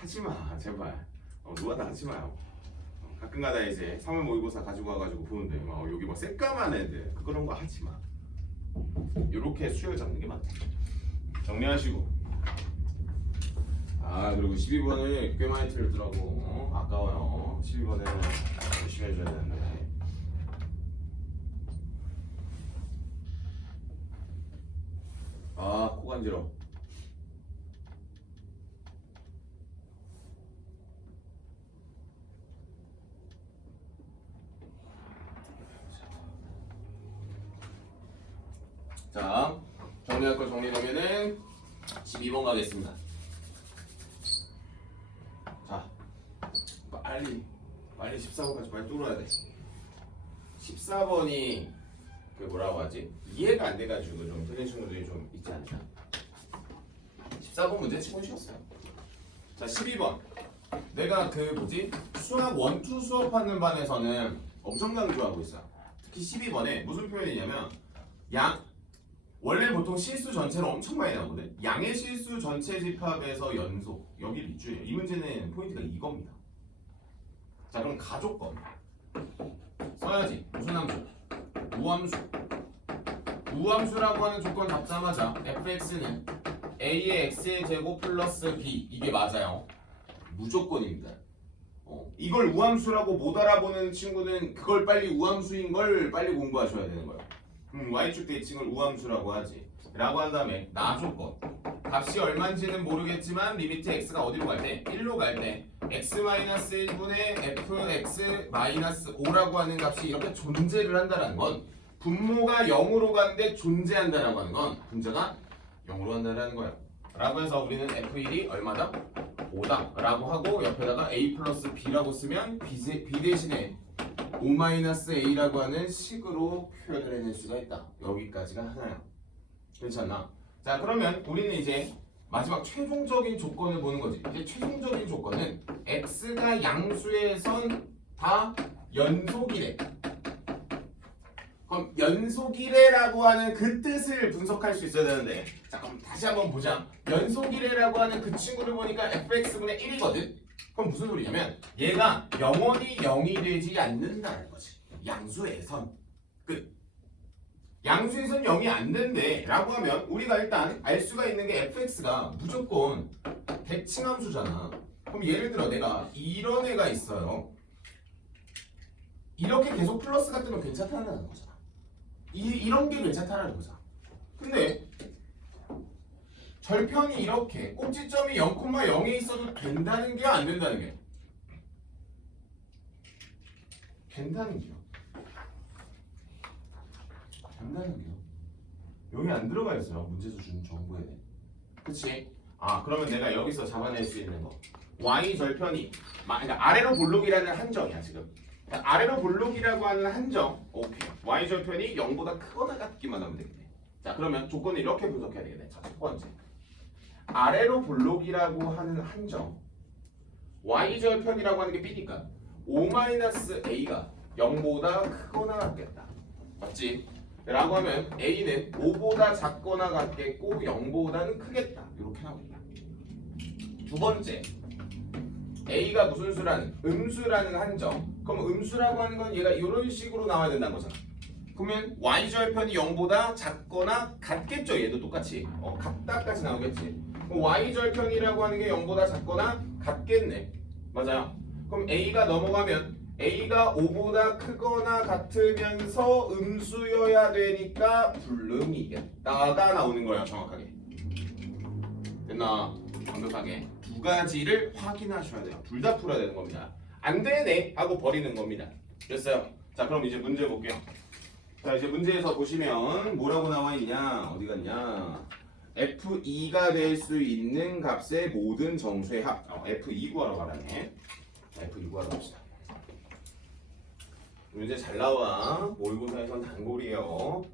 하지마 제발. 노가다 하지마요. 가끔가다 이제 3월 모의고사 가지고 와가지고 보는데 막 여기 막 새까만 애들 그런 거 하지마. 요렇게 수열 잡는 게 맞다. 정리하시고. 아 그리고 12번을 꽤 많이 틀렸더라고. 아까워요. 12번에는 열심히 해줘야 되는데. 아 코 간지러. 자 정리할 거 정리되면은 12번 가겠습니다. 자 빨리 14번까지 빨리 뚫어야 돼. 14번이 그 뭐라고 하지? 이해가 안 돼가지고 좀 틀린 친구들이 좀 있지 않나? 14번 문제 치고 쉬었어요. 자 12번 내가 그 뭐지? 수학 1, 2 수업하는 반에서는 엄청 강조하고 있어요. 특히 12번에 무슨 표현이냐면 원래 보통 실수 전체를 엄청 많이 나오거든. 양의 실수 전체 집합에서 연속 여기 밑줄이에요. 이 문제는 포인트가 이겁니다. 자 그럼 가족권 써야지. 무슨 함수? 우함수. 우함수라고 하는 조건 잡자마자 fx는 a의 x의 제곱 플러스 b 이게 맞아요. 무조건입니다. 이걸 우함수라고 못 알아보는 친구는 그걸 빨리 우함수인 걸 빨리 공부하셔야 되는 거예요. y축 대칭을 우함수라고 하지. 라고 한 다음에 나 조건 값이 얼마인지는 모르겠지만 리미트 x가 어디로 갈 때? 1로 갈 때 x-1분의 fx-5라고 하는 값이 이렇게 존재를 한다는 건 분모가 0으로 가는데 존재한다라고 하는 건 분자가 0으로 간다라는 거야. 라고 해서 우리는 f1이 얼마다? 5다 라고 하고 옆에다가 a 플러스 b라고 쓰면 b 대신에 5-a라고 하는 식으로 표현을 해낼 수가 있다. 여기까지가 하나야. 괜찮나? 자 그러면 우리는 이제 마지막 최종적인 조건을 보는 거지. 이제 최종적인 조건은 x가 양수에선 다 연속이래. 그럼 연속이래라고 하는 그 뜻을 분석할 수 있어야 되는데, 자 그럼 다시 한번 보자. 연속이래라고 하는 그 친구를 보니까 fx분의 1이거든. 그럼 무슨 소리냐면 얘가 영원히 0이 되지 않는다는 거지. 양수에선 끝. 양수에선 0이 안 된대 라고 하면 우리가 일단 알 수가 있는 게 fx가 무조건 대칭함수잖아. 그럼 예를 들어 내가 이런 애가 있어요. 이렇게 계속 플러스가 뜨면 괜찮다는 거잖아. 이런 게 괜찮다는 거잖아. 근데 절편이 이렇게 꼭지점이 0,0에 있어도 된다는 게 안 된다는 게? 된다는 게요. 된다는 게요. 여기 안 들어가 있어요. 문제에서 준 정보에. 그치? 그러면 내가 여기서 잡아낼 수 있는 거 y 절편이 그러니까 아래로 볼록이라는 한정이야 지금. 그러니까 아래로 볼록이라고 하는 한정. 오케이. y 절편이 0보다 크거나 같기만 하면 되겠네. 자 그러면 조건을 이렇게 분석해야 되겠네. 자 첫 번째 아래로 볼록이라고 하는 한정 y 절편이라고 하는 게 b니까 5-a가 0보다 크거나 같겠다. 맞지? 라고 하면 a는 5보다 작거나 같겠고 0보다는 크겠다. 이렇게 나옵니다. 두 번째 a가 무슨 수라는? 음수라는 한정. 그럼 음수라고 하는 건 얘가 이런 식으로 나와야 된다는 거잖아. 그러면 y절편이 0보다 작거나 같겠죠. 얘도 똑같이 같다까지 나오겠지. 그럼 y절편이라고 하는 게 0보다 작거나 같겠네. 맞아요. 그럼 a가 넘어가면 a가 5보다 크거나 같으면서 음수여야 되니까 불능이겠다가 나오는 거야. 정확하게 됐나? 완벽하게 두 가지를 확인하셔야 돼요. 둘 다 풀어야 되는 겁니다. 안 되네 하고 버리는 겁니다. 됐어요? 자 그럼 이제 문제 볼게요. 자 이제 문제에서 보시면 뭐라고 나와 있냐? 어디 갔냐? F2가 될 수 있는 값의 모든 정수의 합. F2 구하러 가라네. F2 구하러 갑시다. 문제 잘 나와. 모의고사에선 단골이에요.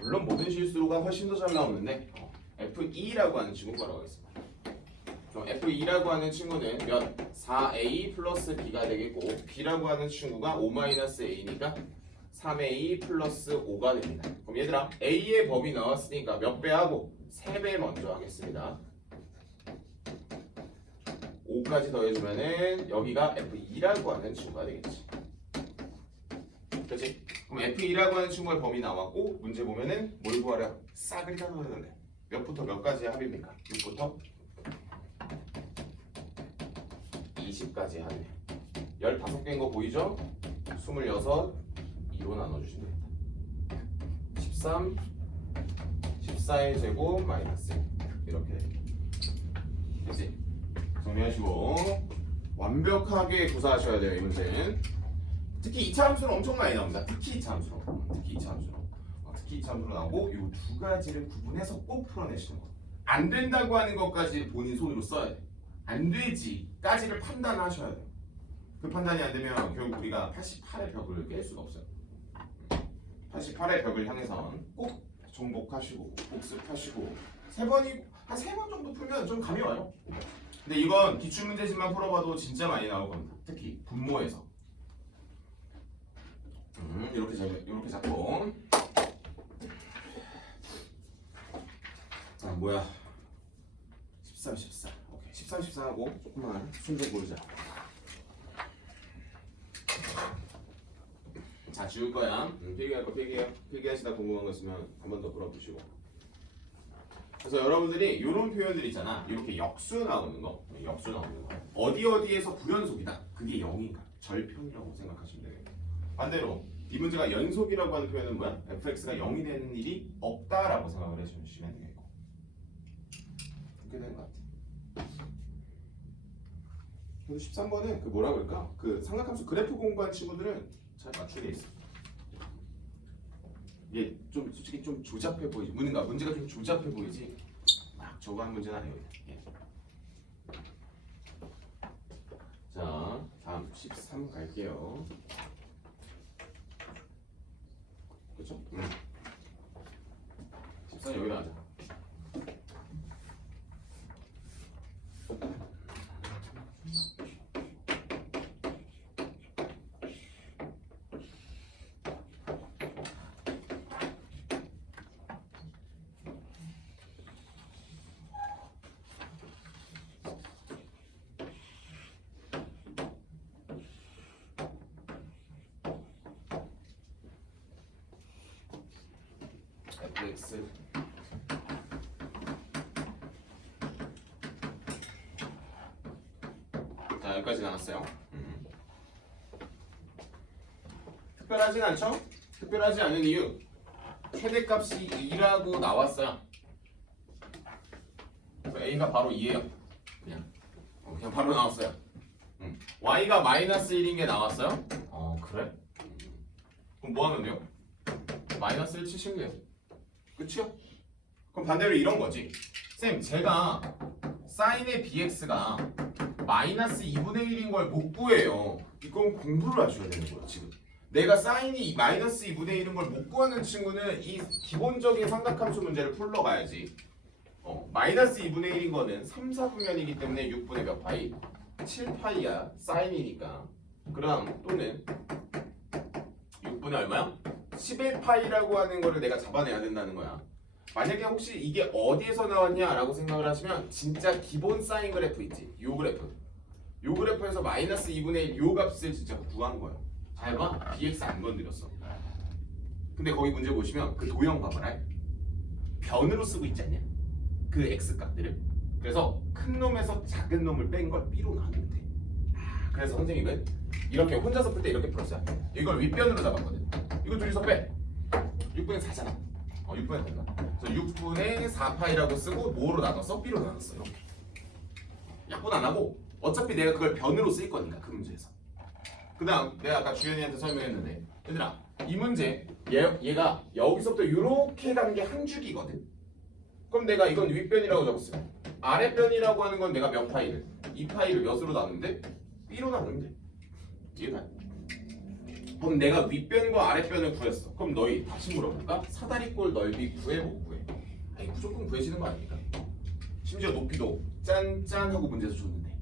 물론 모든 실수가 훨씬 더 잘 나오는데 F2라고 하는 친구 구하러 가겠습니다. 그럼 F2라고 하는 친구는 몇? 4A 플러스 B가 되겠고 B라고 하는 친구가 5-A니까 3A 플러스 5가 됩니다. 그럼 얘들아 A의 범위 나왔으니까 몇 배 하고? 3배 먼저 하겠습니다. 5까지 더해주면은 여기가 F2라고 하는 친구가 되겠지. 그렇지? 그럼 F2라고 하는 친구의 범위 나왔고 문제 보면은 뭘 구하려? 싹을 다 넣어야 되는데 몇부터 몇까지의 합입니까? 6부터 20까지 합이네. 15개인 거 보이죠? 26 2로 나눠주시면 됩니다. 13 14의 제곱 마이너스 이렇게 됐지? 정리하시고 완벽하게 구사하셔야 돼요. 이 문제는 특히 2차 함수는 엄청 많이 나옵니다. 특히 2차 함수로 특히 2차 함수로 나오고 이 두 가지를 구분해서 꼭 풀어내시는 거. 안 된다고 하는 것까지 본인 손으로 써야 돼. 안 되지까지를 판단하셔야 돼. 그 판단이 안 되면 결국 우리가 88의 벽을 깰 수가 없어요. 88의 벽을 향해서는 꼭 정복하시고 복습하시고 한 세 번 정도 풀면 좀 감이 와요. 근데 이건 기출문제집만 풀어봐도 진짜 많이 나올 겁니다. 특히 분모에서 이렇게 잡고 뭐야 13, 14 오케이 13, 14하고 조금만 순서 고르자. 자 지울 거야. 필기할 거 필기하시다 궁금한 거 있으면 한 번 더 물어보시고. 그래서 여러분들이 이런 표현들 있잖아. 이렇게 역수 나오는 거 어디에서 불연속이다. 그게 0인가 절편이라고 생각하시면 돼요. 반대로 이 문제가 연속이라고 하는 표현은 뭐야? fx가 0이 되는 일이 없다라고 생각을 해주시면 되겠고 그렇게 되는 것 같아. 그래서 13번은 그 뭐라 그럴까? 그 삼각함수 그래프 공부한 친구들은 잘 맞추게 있어. 이게 좀 솔직히 좀 조잡해 보이지. 문제가 좀 조잡해 보이지. 막 저거 한 문제는 아니에요. 예. 자, 다음 13 갈게요. 그렇죠? 14 여기다 하자. fx 자 여기까지 나왔어요. 특별하진 않죠? 특별하지 않은 이유 최대값이 2라고 나왔어요. a가 바로 2예요. 그냥 바로 나왔어요. y가 마이너스 1인 게 나왔어요? 그래? 그럼 뭐 하면 돼요? 마이너스 1 치시면 돼요. 끝이요? 그럼 반대로 이런 거지. 쌤, 제가 사인의 bx가 마이너스 2분의 1인 걸 못 구해요. 이건 공부를 하셔야 되는 거야 지금. 내가 사인이 마이너스 2분의 1인 걸 못 구하는 친구는 이 기본적인 삼각함수 문제를 풀러가야지. 마이너스 2분의 1인 거는 3, 4분면이기 때문에 6분의 몇 파이? 7파이야. 사인이니까. 그럼 또는 6분의 얼마야? 11파이라고 하는 거를 내가 잡아내야 된다는 거야. 만약에 혹시 이게 어디에서 나왔냐라고 생각을 하시면 진짜 기본 사인 그래프 있지. 요 그래프. 요 그래프에서 마이너스 2분의 1 요 값을 진짜 구한 거예요. 잘 봐. bx 안 건드렸어. 근데 거기 문제 보시면 그 도형 봐봐라. 변으로 쓰고 있지 않냐? 그 x 값들을. 그래서 큰 놈에서 작은 놈을 뺀 걸 b로 나누면 돼. 그래서 선생님은 이렇게 혼자서 풀 때 이렇게 풀었어요. 이걸 윗변으로 잡았거든. 이거 둘이서 빼. 6분의 4잖아. 6분의 4잖아. 그래서 6분의 4파이라고 쓰고 뭐로 나눴어? b로 나눴어. 이렇게. 약분 안 하고 어차피 내가 그걸 변으로 쓸 거니까 그 문제에서. 그 다음 내가 아까 주연이한테 설명했는데 얘들아 이 문제 얘가 여기서부터 이렇게 간 게 한 줄기거든. 그럼 내가 이건 윗변이라고 적었어요. 아랫변이라고 하는 건 내가 몇 파이를? 2파이를 몇으로 나누는데? b로 나누면 돼. 이해가? 그럼 내가 윗변과 아랫변을 구했어. 그럼 너희 다시 물어볼까? 사다리꼴 넓이 구해 못 구해? 아니 무조건 구해지는 거 아닙니까? 심지어 높이도 짠짠 하고 문제에서 줬는데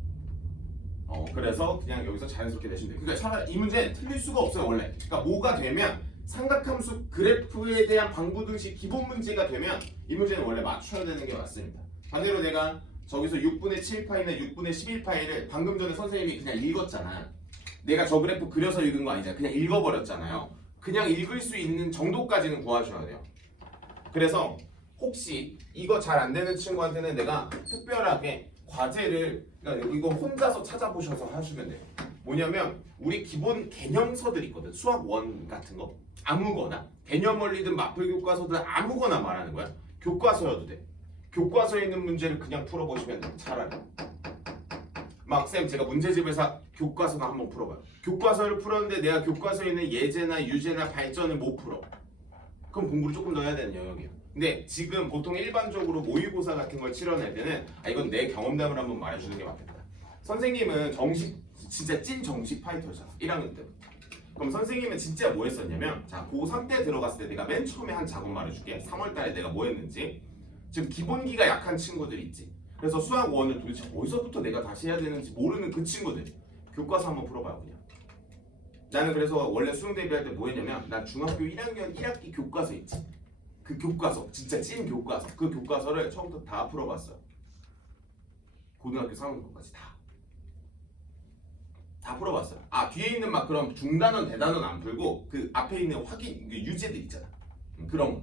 그래서 그냥 여기서 자연스럽게 내시면 돼요. 그러니까 차라리 이 문제는 틀릴 수가 없어요 원래. 그러니까 뭐가 되면 삼각함수 그래프에 대한 방부등식 기본 문제가 되면 이 문제는 원래 맞춰야 되는 게 맞습니다. 반대로 내가 저기서 6분의 7파이나 6분의 11파이를 방금 전에 선생님이 그냥 읽었잖아. 내가 저 그래프 그려서 읽은 거 아니잖아. 그냥 읽어버렸잖아요. 그냥 읽을 수 있는 정도까지는 구하셔야 돼요. 그래서 혹시 이거 잘 안 되는 친구한테는 내가 특별하게 과제를 그러니까 이거 혼자서 찾아보셔서 하시면 돼요. 뭐냐면 우리 기본 개념서들 있거든. 수학 원 같은 거 아무거나 개념 원리든 마플 교과서든 아무거나 말하는 거야. 교과서여도 돼. 교과서에 있는 문제를 그냥 풀어보시면 돼. 차라리 막 쌤 제가 문제집에서 교과서나 한번 풀어봐요. 교과서를 풀었는데 내가 교과서에 있는 예제나 유제나 발전을 못 풀어. 그럼 공부를 조금 더 해야 되는 영역이야. 근데 지금 보통 일반적으로 모의고사 같은 걸 치러는 애들은 이건 내 경험담을 한번 말해주는 게 맞겠다. 선생님은 정식 진짜 찐 정식 파이터잖아 1학년 때부터. 그럼 선생님은 진짜 뭐 했었냐면 자 고3 때 들어갔을 때 내가 맨 처음에 한 작업 말해줄게. 3월 달에 내가 뭐 했는지. 지금 기본기가 약한 친구들 있지. 그래서 수학 1을 도대체 어디서부터 내가 다시 해야 되는지 모르는 그 친구들 교과서 한번 풀어봐요 그냥. 나는 그래서 원래 수능 대비할 때 뭐 했냐면 나 중학교 1학년 1학기 교과서 있지. 그 교과서 진짜 찐 교과서 그 교과서를 처음부터 다 풀어봤어요. 고등학교 3학년까지 다 풀어봤어요. 아 뒤에 있는 막 그런 중단원 대단원 안 풀고 그 앞에 있는 확인 유제들 있잖아. 그런 거.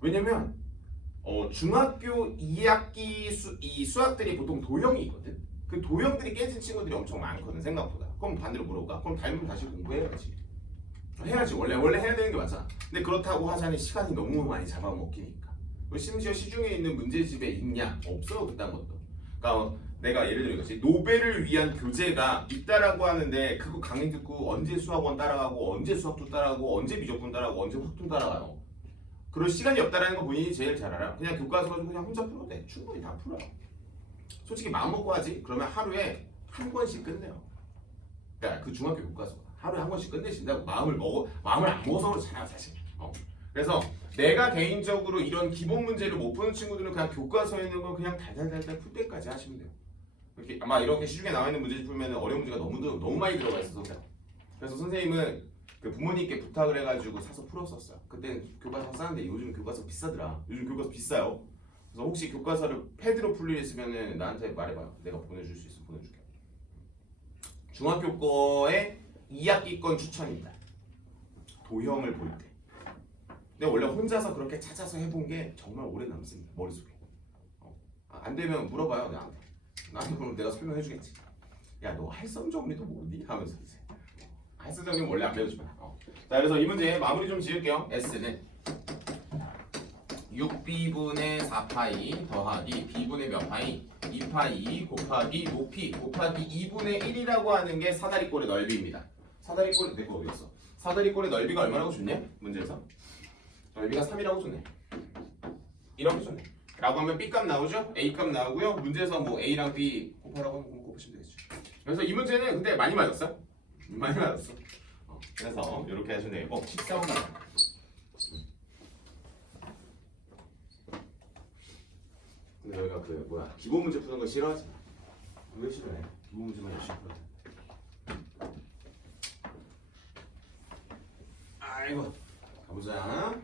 왜냐면 중학교 2학기 이 수학들이 보통 도형이 있거든. 그 도형들이 깨진 친구들이 엄청 많거든 생각보다. 그럼 반대로 물어볼까? 그럼 닮으면 다시 공부해야지. 해야지 원래 해야 되는 게 맞잖아. 근데 그렇다고 하자니 시간이 너무 많이 잡아먹히니까. 심지어 시중에 있는 문제집에 있냐? 없어 그딴 것도. 그러니까 내가 예를 들어 이거지. 노벨을 위한 교재가 있다라고 하는데 그거 강의 듣고 언제 수학원 따라가고 언제 수학도 따라가고 언제 미적분 따라가고 언제 확통 따라가요. 그럴 시간이 없다라는 거 본인이 제일 잘 알아. 그냥 교과서 가지고 그냥 혼자 풀어도 돼. 충분히 다 풀어. 솔직히 마음 먹고 하지. 그러면 하루에 한 권씩 끝내요. 그러니까 그 중학교 교과서 하루에 한 권씩 끝내신다고 마음을 안 먹어서 그렇잖아요 사실. 그래서 내가 개인적으로 이런 기본 문제를 못 푸는 친구들은 그냥 교과서에 있는 거 그냥 달달달달 풀 때까지 하시면 돼요. 이렇게 아마 이렇게 시중에 나와 있는 문제 풀면 어려운 문제가 너무 많이 들어가 있어서 그래요. 그래서 선생님은 그 부모님께 부탁을 해가지고 사서 풀었었어요. 그때는 교과서 쌌는데 요즘 교과서 비싸더라. 요즘 교과서 비싸요. 그래서 혹시 교과서를 패드로 풀 일 있으면은 나한테 말해봐요. 내가 보내줄 수 있으면 보내줄게. 중학교 거에 2학기 건 추천입니다. 도형을 볼 때. 근데 원래 혼자서 그렇게 찾아서 해본 게 정말 오래 남습니다. 머릿속에. 안 되면 물어봐요 나한테. 나한테 그러면 내가 설명해주겠지. 야 너 할선 정리도 모르니? 하면서 이제. 할선 정리는 원래 안 배워주면. 자 그래서 이 문제 마무리 좀 지을게요. S는 6b분의 4파이 더하기 b분의 몇 파이? 2파이 곱하기 높이 곱하기 2분의 1이라고 하는 게 사다리꼴의 넓이입니다. 사다리꼴 내 거 어디였어? 사다리꼴의 넓이가 얼마라고 줬냐? 문제에서 넓이가 3이라고 줬네. 이렇게 좀 라고 하면 B값 나오죠? A값 나오고요. 문제에서 뭐 A랑 B 곱하라고 하면 곱하시면 되겠죠. 그래서 이 문제는 근데 많이 맞았어. 많이 맞았어. 그래서 이렇게 하시면 돼요. 14번 나와요. 근데 여기가 그 뭐야 기본 문제 푸는 거 싫어하지 마. 왜 싫어해? 기본 문제만 열심히 풀어. 아이고 가보자.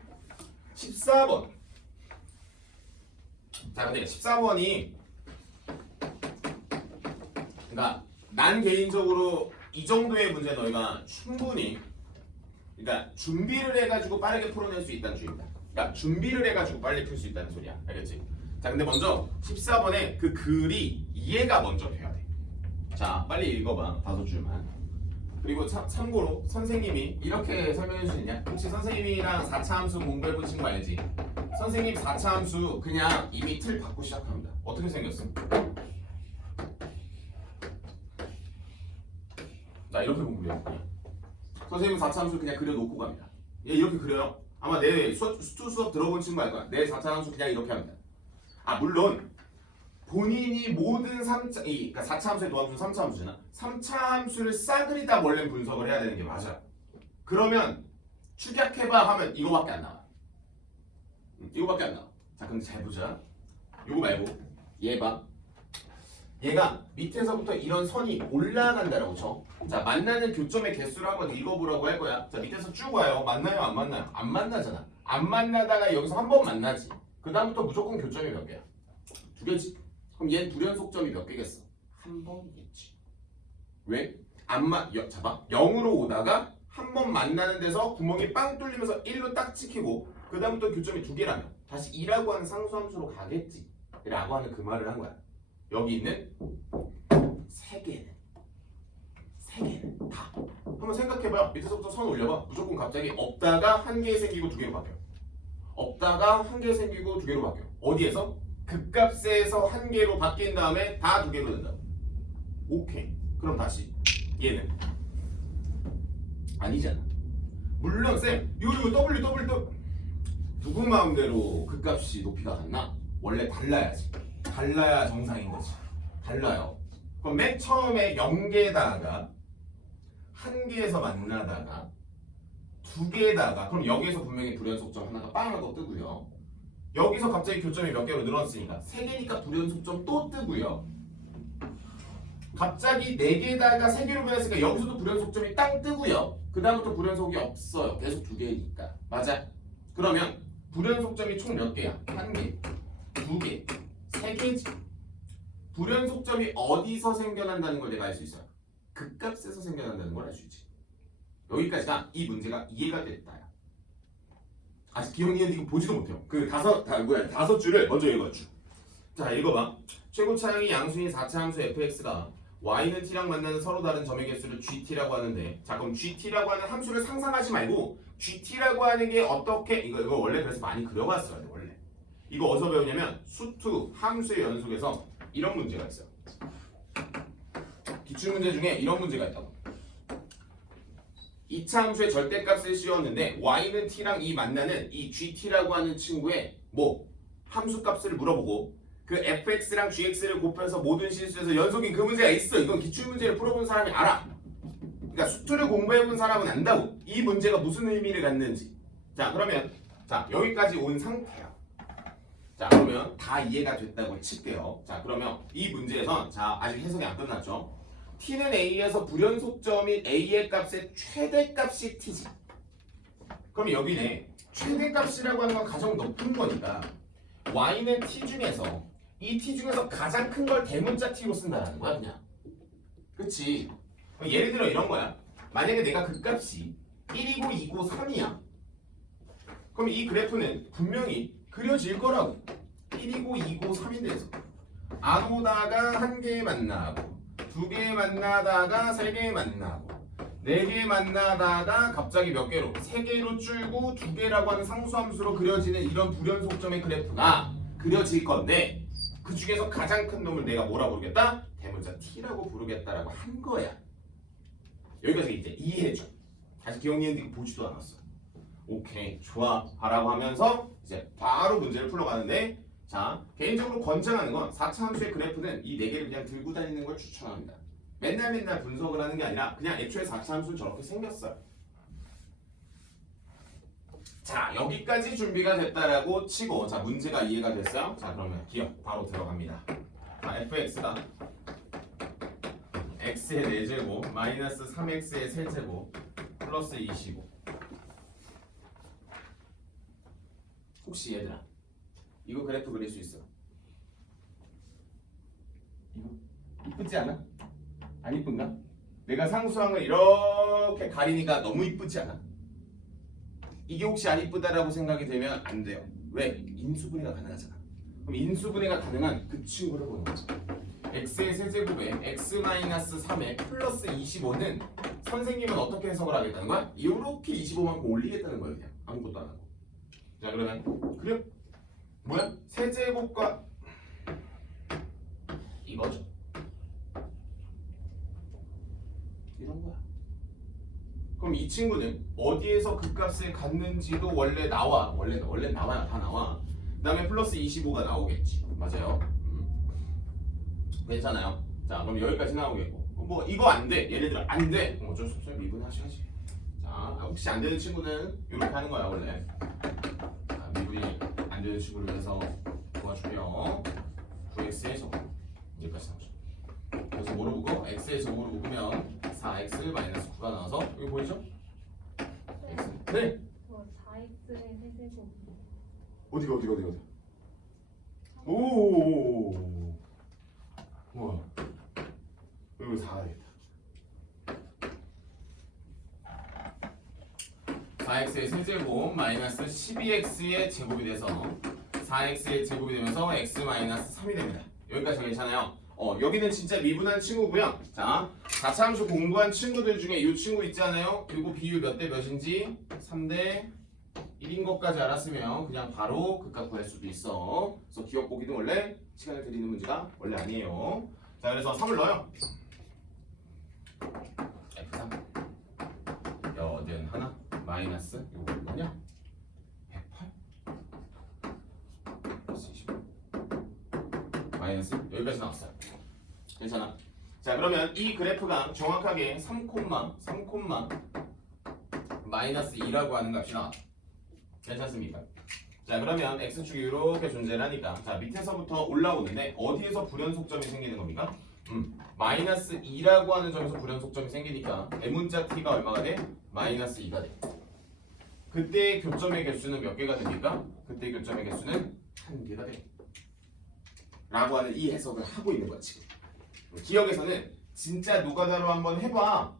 14번. 자 근데 14번이 그러니까 난 개인적으로 이 정도의 문제 너희가 충분히 그러니까 준비를 해가지고 빠르게 풀어낼 수 있다는 주의입니다. 그러니까 준비를 해가지고 빨리 풀 수 있다는 소리야. 알겠지? 자 근데 먼저 14번에 그 글이 이해가 먼저 돼야 돼. 자 빨리 읽어봐 5줄만. 그리고 참고로 선생님이 이렇게 설명해 주시냐? 혹시 선생님이랑 4차 함수 공부해본 친구 알지? 선생님 4차 함수 그냥 이미 틀 받고 시작합니다. 어떻게 생겼어? 나 이렇게 공부해요. 선생님은 4차 함수 그냥 그려놓고 갑니다. 얘 이렇게 그려요. 아마 내 수업 들어본 친구 알 거야. 내 4차 함수 그냥 이렇게 합니다. 아 물론 본인이 모든 3차, 그러니까 4차 함수의 도함수는 3차 함수잖아. 3차 함수를 싸그리 다 원래 분석을 해야 되는 게 맞아. 그러면 축약해봐 하면 이거밖에 안 나와. 이거밖에 안 나와. 자 그럼 잘 보자. 이거 말고 얘 봐. 얘가 밑에서부터 이런 선이 올라간다라고 쳐. 자 만나는 교점의 개수를 한번 읽어보라고 할 거야. 자 밑에서 쭉 와요. 만나요 안 만나요? 안 만나잖아. 안 만나다가 여기서 한 번 만나지. 그 다음부터 무조건 교점이 몇 개야? 2개지. 그럼 얘는 불연속점이 몇 개겠어? 한 번이겠지. 왜? 잡아. 0으로 오다가 한 번 만나는 데서 구멍이 빵 뚫리면서 1로 딱 찍히고 그 다음부터 교점이 2개라면 다시 2라고 하는 상수함수로 가겠지 라고 하는 그 말을 한 거야. 여기 있는 3개는 다 한번 생각해봐. 밑에서부터 선 올려봐. 무조건 갑자기 없다가 1개 생기고 2개로 바뀌어. 없다가 1개 생기고 2개로 바뀌어. 어디에서? 극값에서 1개로 바뀐 다음에 다 2개로 된다고. 오케이. 그럼 다시 얘는 아니잖아. 물론 쌤 요즘 W 누구 마음대로 극값이 높이가 같나? 원래 달라야지. 달라야 정상인 거지. 달라요. 그럼 맨 처음에 0개다가 1개에서 만나다가 2개다가 그럼 여기에서 분명히 불연속점 하나가 빵 하고 뜨고요. 여기서 갑자기 교점이 몇 개로 늘었으니까 3개니까 불연속점 또 뜨고요. 갑자기 4개다가 3개로 변했으니까 여기서도 불연속점이 땅 뜨고요. 그 다음부터 불연속이 없어요. 계속 2개니까. 맞아? 그러면 불연속점이 총 몇 개야? 1개, 2개, 3개지. 불연속점이 어디서 생겨난다는 걸 내가 알 수 있어요. 극값에서 생겨난다는 걸 알 수 있지. 여기까지가 이 문제가 이해가 됐다야. 아직 기억이 이거 보지도 못해요. 그 다섯 줄을 먼저 읽어줘. 자 읽어봐. 최고 차항이 양수인 4차 함수 fx가 y는 t랑 만나는 서로 다른 점의 개수를 gt라고 하는데, 자 그럼 gt라고 하는 함수를 상상하지 말고 gt라고 하는 게 어떻게 이거 원래 그래서 많이 그려봤어야 돼. 원래 이거 어디서 배우냐면 수투 함수의 연속에서 이런 문제가 있어요. 기출문제 중에 이런 문제가 있다고. 2차 함수의 절대값을 씌웠는데 y는 t랑 이 만나는 이 gt라고 하는 친구의 함수값을 물어보고 그 fx랑 gx를 곱해서 모든 실수에서 연속인 그 문제가 있어. 이건 기출문제를 풀어본 사람이 알아. 그러니까 수투를 공부해본 사람은 안다고. 이 문제가 무슨 의미를 갖는지. 자 그러면 자 여기까지 온 상태야. 자 그러면 다 이해가 됐다고 칠게요. 자 그러면 이 문제에선 자 아직 해석이 안 끝났죠. t는 a에서 불연속점인 a의 값의 최대값이 t지. 그럼 여기네 최대값이라고 하는 건 가장 높은 거니까 y는 t 중에서 이 t 중에서 가장 큰 걸 대문자 t로 쓴다는 거야 그냥. 그치? 예를 들어 이런 거야. 만약에 내가 그 값이 1이고 2고 3이야. 그럼 이 그래프는 분명히 그려질 거라고. 1이고 2고 3인데서 안 오다가 1개 만나고 2개 만나다가 3개 만나고 4개 만나다가 갑자기 몇 개로? 3개로 줄고 2개라고 하는 상수함수로 그려지는 이런 불연속점의 그래프가 그려질 건데 그 중에서 가장 큰 놈을 내가 뭐라 부르겠다? 대문자 t라고 부르겠다라고 한 거야. 여기까지 이제 이해해줘. 다시 기억이 있는데 보지도 않았어. 오케이 좋아 라고 하면서 이제 바로 문제를 풀어가는데 자 개인적으로 권장하는 건 4차 함수의 그래프는 이 4개를 그냥 들고 다니는 걸 추천합니다. 맨날 분석을 하는 게 아니라 그냥 애초에 4차 함수는 저렇게 생겼어요. 자 여기까지 준비가 됐다라고 치고 자 문제가 이해가 됐어요? 자 그러면 기억 바로 들어갑니다. 자 fx가 x의 4제곱 마이너스 3x의 세제곱 플러스 25 혹시 얘들아 이거 그래프 그릴 수 있어? 이거 이쁘지 않아? 안 이쁜가? 내가 상수항을 이렇게 가리니까 너무 이쁘지 않아? 이게 혹시 안 이쁘다라고 생각이 되면 안 돼요. 왜? 인수분해가 가능하잖아. 그럼 인수분해가 가능한 그 친구를 보는 거죠. x의 세제곱에 x-3에 플러스 25는 선생님은 어떻게 해석을 하겠다는 거야? 이렇게 25만큼 올리겠다는 거예요. 그냥 아무것도 안 하고. 자 그러면 그래? 뭐야? 세제곱과 이거죠. 이런 거야. 그럼 이 친구는 어디에서 그 값을 갖는지도 원래 나와. 원래 나와요. 다 나와. 그 다음에 플러스 25가 나오겠지. 맞아요. 괜찮아요. 자 그럼 여기까지 나오겠고 뭐 이거 안 돼. 얘네들 안 돼. 어쩔 수 없어요. 미분하셔야지. 자 혹시 안 되는 친구는 이렇게 하는 거야 원래. 자, 미분이 안 되는 친구를 해서 도와주고요. 9x의 제곱 여기까지 나오죠. 그래서 뭐로 묶어? x의 제곱으로 묶으면 4x 마이너스 9가 나와서 여기 보이죠? x. 네. 저 4x의 세제곱. 어디가? 오. 우와. 여기 4겠다. 4x의 세제곱 마이너스 12x의 제곱이 돼서 4x의 제곱이 되면서 x 마이너스 3이 됩니다. 여기까지 괜찮아요. 여기는 진짜 미분한 친구고요. 자, 4차 함수 공부한 친구들 중에 이 친구 있잖아요. 이거 비율 몇 대 몇인지 3대 1인 것까지 알았으면 그냥 바로 극값 구할 수도 있어. 그래서 기억 보기도 원래 시간을 드리는 문제가 원래 아니에요. 자, 그래서 3을 넣어요. F3 여든 하나 마이너스 이거 뭐냐? 108 플러스 25 마이너스 여기까지 나왔어요. 괜찮아. 자 그러면 이 그래프가 정확하게 3, 마이너스 2라고 하는 값이 나왔다. 괜찮습니까? 자 그러면 x축이 이렇게 존재를 하니까 자 밑에서부터 올라오는데 어디에서 불연속점이 생기는 겁니까? 마이너스 2라고 하는 점에서 불연속점이 생기니까 대문자 t가 얼마가 돼? 마이너스 2가 돼. 그때 교점의 개수는 몇 개가 됩니까? 그때 교점의 개수는 1개가 돼. 라고 하는 이 해석을 하고 있는 거야 지금. 기억에서는 진짜 노가다로 한번 해봐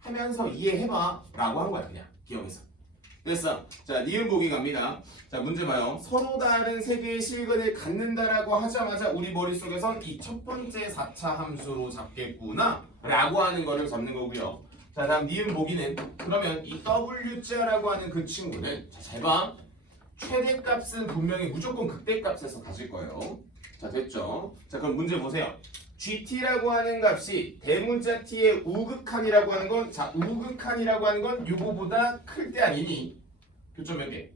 하면서 이해해봐 라고 한 거야 그냥 기억에서. 됐어. 자 니은 보기 갑니다. 자 문제 봐요. 서로 다른 세 개의 실근을 갖는다라고 하자마자 우리 머릿속에선 이 첫 번째 4차 함수로 잡겠구나 라고 하는 거를 잡는 거고요. 자 다음 니은 보기는 그러면 이 w자라고 하는 그 친구는 자 잘 봐. 최대값은 분명히 무조건 극대값에서 가질 거예요. 자 됐죠? 자 그럼 문제 보세요. GT라고 하는 값이 대문자 T의 우극한이라고 하는 건 자 우극한이라고 하는 건 요거보다 클 때 아니니 교점 몇 개?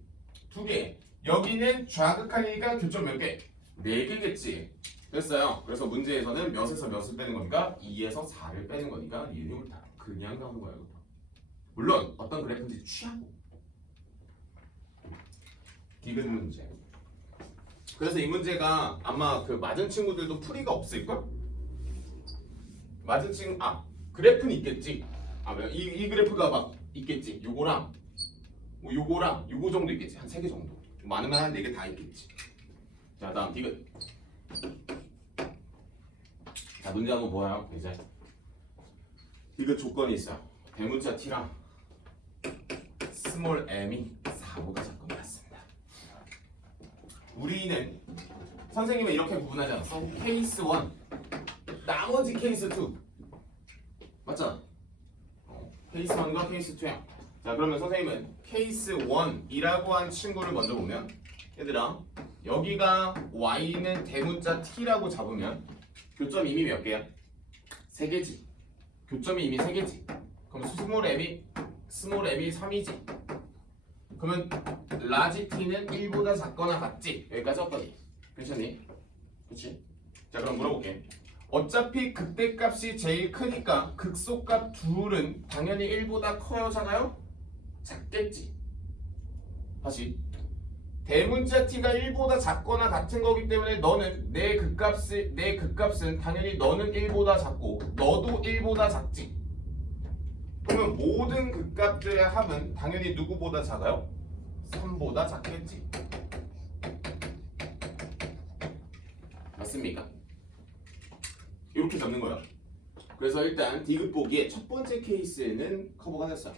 2개. 여기는 좌극한이니까 교점 몇 개? 4개겠지. 됐어요. 그래서 문제에서는 몇에서 몇을 빼는 겁니까? 2에서 4를 빼는 거니까 니은이 옳다. 그냥 나오는 거예요. 이것도. 물론 어떤 그래프인지 취하고 디귿 문제. 그래서 이 문제가 아마 그 맞은 친구들도 풀이가 없을걸? 맞은 친구 그래프는 있겠지. 이 그래프가 막 있겠지. 요거랑 요거 정도 있겠지. 한 3개 정도. 많으면 한 4개 다 있겠지. 자 다음 디귿. 자 문제 한번 보아요. 이제 디귿 조건이 있어. 대문자 t랑 스몰 m이 4보다 작건 같습니다. 우리는 선생님은 이렇게 구분하지 않았어? 케이스 1 나머지 케이스 2 맞잖아. 케이스 1과 케이스 2야. 자 그러면 선생님은 케이스 1이라고 한 친구를 먼저 보면 얘들아 여기가 y는 대문자 t라고 잡으면 교점 이미 몇 개야? 3개지. 교점이 이미 3개지. 그럼 스몰 m이 3이지. 그러면 라지 t는 1보다 작거나 같지? 여기까지 없더니 괜찮니? 그치? 자 그럼 물어볼게. 어차피 극대값이 제일 크니까 극소값 둘은 당연히 1보다 커요 작아요? 작겠지. 다시 대문자 t가 1보다 작거나 같은 거기 때문에 너는 내 극값은 당연히 너는 1보다 작고 너도 1보다 작지. 그러면 모든 극값들의 합은 당연히 누구보다 작아요? 3보다 작겠지. 맞습니까? 이렇게 잡는 거야. 그래서 일단 D급 보기에 첫 번째 케이스에는 커버가 됐어.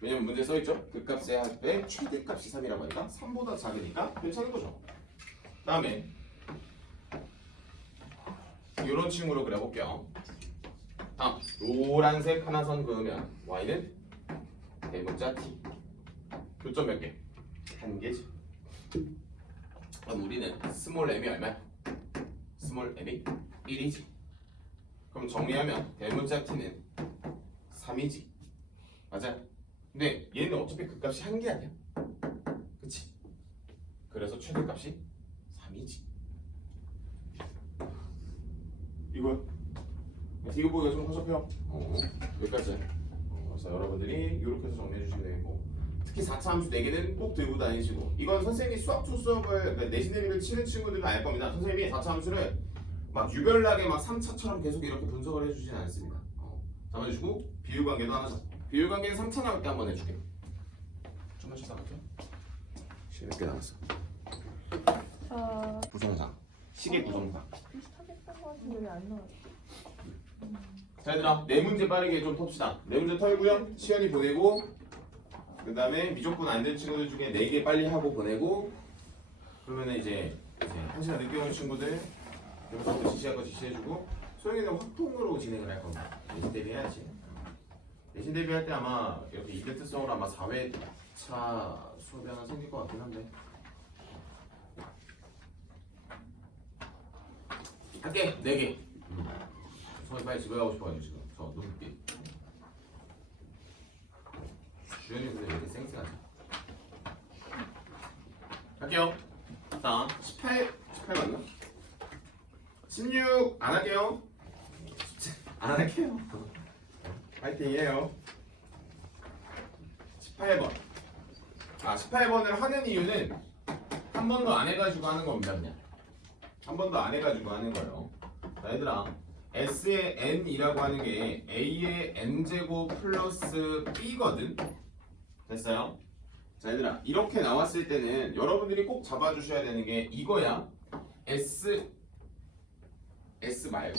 왜냐면 문제 써있죠? 극값의 합의 최대값이 3이라고 하니까 3보다 작으니까 괜찮은 거죠. 다음에 이런 층으로 그려볼게요. 다음 노란색 하나선 그으면 y는 대문자 t 교점 몇 개? 한 개지. 그럼 우리는 스몰 m이 얼마야? 스몰 m이 1이지. 그럼 정리하면 대문자 t는 3이지. 맞아? 근데 얘는 어차피 극값이 한 개 아니야? 그치? 그래서 최대값이 3이지. 이거야. 이거 보기가 좀 허접해요. 여기까지. 그래서 여러분들이 이렇게 해서 정리해 주시면 되고, 특히 4차 함수 4개는 꼭 들고 다니시고, 이건 선생님이 수업을 그러니까 내신 대비를 치는 친구들은 알 겁니다. 선생님이 4차 함수를 막 유별나게 막 3차처럼 계속 이렇게 분석을 해주진 않습니다. 잡아주시고 비율관계도 하나 잡고, 비율관계는 3차 나올 때 한번 해줄게. 좀만 쉬다 갈게요. 시계 몇 개 남았어? 구성상 시계 구성상. 비슷하겠던 거 같은데 왜 안 나왔어? 자 얘들아, 네 문제 빠르게 좀 텁시다. 네 문제 털고요, 시연이 보내고, 그 다음에 미적분 안 된 친구들 중에 4개 빨리 하고 보내고, 그러면 이제 1시간 늦게 오는 친구들 여기서부터 지시할 거 지시해주고, 소영이는 확통으로 진행을 할 겁니다. 내신 대비해야지. 내신 대비할 때 아마 이렇게 이벤트성으로 아마 4회차 수업이 하나 생길 것 같긴 한데, 할게 4개. 소영이 빨리 집에 가고 싶어가지고 지금 저 눈빛. 주연이 근데 왜 이렇게 쌩쌩하지? 할게요. 자, 18 맞나? 16 안 할게요. 안 할게요. 파이팅이에요. 18번. 18번을 하는 이유는 한 번도 안 해가지고 하는 겁니다. 그냥 한 번도 안 해가지고 하는 거예요. 자, 얘들아, S의 n이라고 하는 게 A의 n제곱 플러스 B거든. 됐어요? 자 얘들아, 이렇게 나왔을 때는 여러분들이 꼭 잡아주셔야 되는 게 이거야. S 말고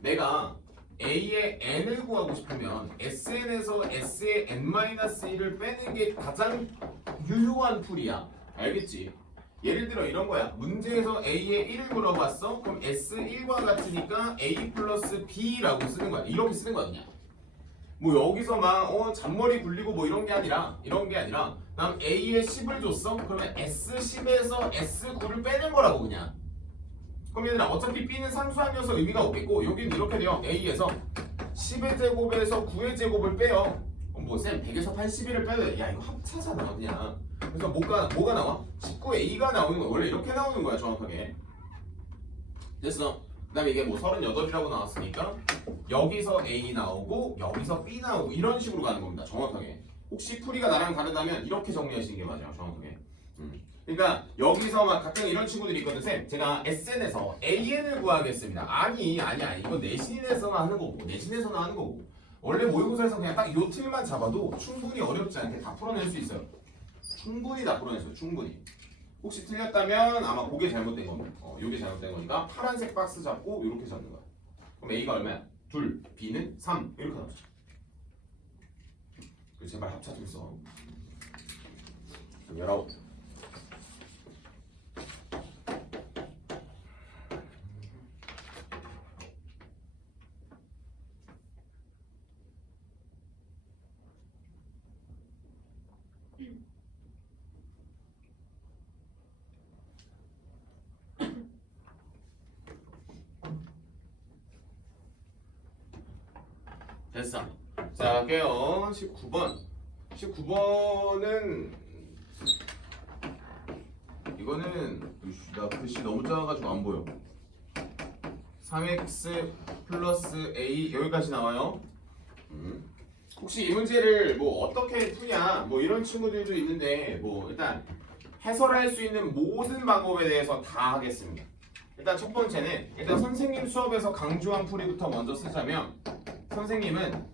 내가 A의 n을 구하고 싶으면 SN에서 S의 n-1을 빼는 게 가장 유효한 풀이야. 알겠지? 예를 들어 이런 거야. 문제에서 A의 1을 물어봤어. 그럼 S1과 같으니까 A 플러스 B라고 쓰는 거야. 이렇게 쓰는 거야 그냥. 뭐 여기서 막 잔머리 굴리고 뭐 이런 게 아니라 난 A에 10을 줬어? 그러면 S10에서 S9를 빼는 거라고 그냥. 그럼 얘들아, 어차피 B는 상수함이어서 의미가 없겠고, 여기는 이렇게 돼요. A에서 10의 제곱에서 9의 제곱을 빼요. 그럼 뭐 쌤 100에서 81을 빼야 돼. 야 이거 합차잖아 그냥. 그래서 뭐가 나와? 19A가 나오는 거야. 원래 이렇게 나오는 거야 정확하게. 됐어. 그 다음에 이게 뭐 38이라고 나왔으니까 여기서 A 나오고 여기서 B 나오고 이런 식으로 가는 겁니다. 정확하게. 혹시 풀이가 나랑 다르다면 이렇게 정리하시는 게 맞아요. 정확하게. 그러니까 여기서 막 가끔 이런 친구들이 있거든. 쌤, 제가 SN에서 AN을 구하겠습니다. 아니야. 이건 내신에서만 하는 거고, 내신에서는 하는 거고. 원래 모의고사에서 그냥 딱 요 틀만 잡아도 충분히 어렵지 않게 다 풀어낼 수 있어요. 충분히 다 풀어냈어요. 충분히. 혹시 틀렸다면 아마 그게 잘못된 겁니다. 요게 잘못된 거니까 파란색 박스 잡고 이렇게 잡는 거야. 그럼 A가 얼마야? 2, B는 3 이렇게 나오죠. 제발 합차 좀 써. 19. 됐어. 자, 갈게요. 19번. 19번은 이거는 나 글씨 너무 작아가지고 안 보여. 3x 플러스 a 여기까지 나와요. 혹시 이 문제를 뭐 어떻게 푸냐 뭐 이런 친구들도 있는데 뭐 일단 해설할 수 있는 모든 방법에 대해서 다 하겠습니다. 일단 첫 번째는 일단 선생님 수업에서 강조한 풀이부터 먼저 쓰자면 선생님은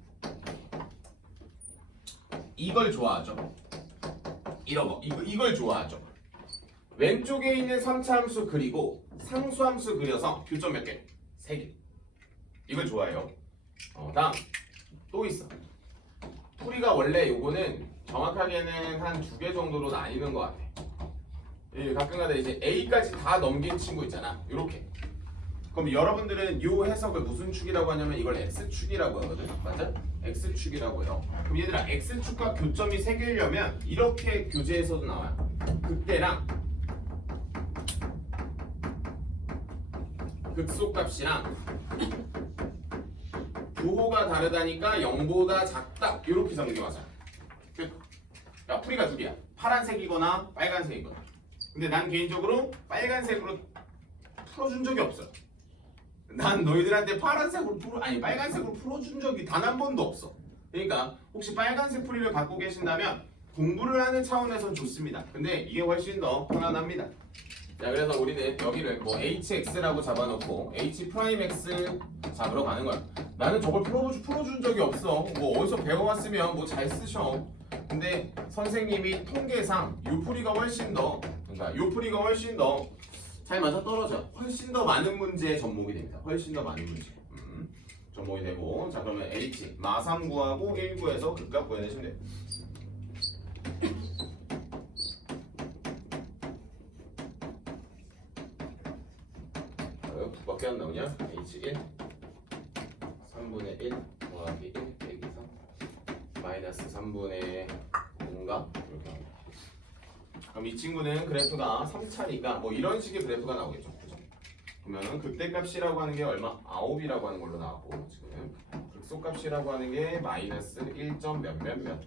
이걸 좋아하죠. 이런 거 이걸 좋아하죠. 왼쪽에 있는 선차함수 그리고 상수함수 그려서 교점 몇 개? 3개. 이걸 좋아해요. 다음 또 있어. 풀이가 원래 요거는 정확하게는 한 2개 정도로 나뉘는 것 같아. 가끔가다 이제 A까지 다 넘긴 친구 있잖아. 요렇게. 그럼 여러분들은 요 해석을 무슨 축이라고 하냐면 이걸 X축이라고 하거든. 맞아? X축이라고 해요. 그럼 얘들아 X축과 교점이 3개려면 이렇게 교재에서도 나와요. 극대랑 극소값이랑 부호가 다르다니까 0보다 작다 이렇게 적는 게 맞아요. 그러니까 풀이가 2개야. 파란색이거나 빨간색이거나. 근데 난 개인적으로 빨간색으로 풀어준 적이 없어요. 난 너희들한테 파란색으로 빨간색으로 풀어준 적이 단 한 번도 없어. 그러니까 혹시 빨간색 풀이를 갖고 계신다면 공부를 하는 차원에서 좋습니다. 근데 이게 훨씬 더 편안합니다. 자, 그래서 우리는 여기를 뭐 hx라고 잡아놓고 h'(x) 잡으러 가는 거야. 나는 저걸 풀어준 적이 없어. 뭐 어디서 배워왔으면 뭐 잘 쓰셔. 근데 선생님이 통계상 요 풀이가 훨씬 더 그러니까 요 풀이가 훨씬 더 잘 맞아 떨어져. 훨씬 더 많은 문제에 접목이 됩니다. 훨씬 더 많은 문제. 접목이 되고 자 그러면 h 마3 구하고 1 구해서 극값 구해내시면 돼요. 밖에 안 나오냐? h1 3분의 1 더하기 1 빼기 3 마이너스 3분의 5인가? 이렇게 나옵니다. 그럼 이 친구는 그래프가 3차니까 뭐 이런 식의 그래프가 나오겠죠. 그죠? 그러면 극대값이라고 하는 게 얼마? 9이라고 하는 걸로 나왔고 지금 극소값이라고 하는 게 마이너스 1. 몇몇몇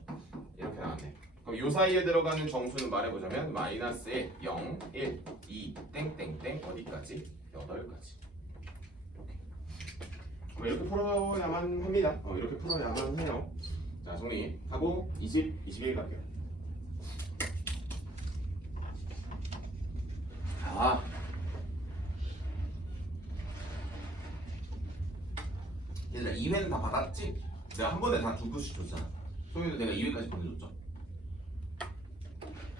이렇게 나왔네. 그럼 요 사이에 들어가는 정수는 말해보자면 마이너스 1, 0, 1, 2, 땡땡땡 어디까지? 8까지. 이렇게 풀어야만 합니다. 이렇게 풀어야만 해요. 자, 정리하고 20, 21 갈게요. 얘들아 2회는 다 받았지? 내가 한 번에 다 2구씩 줬잖아. 소희도 내가 2회까지 보내줬죠?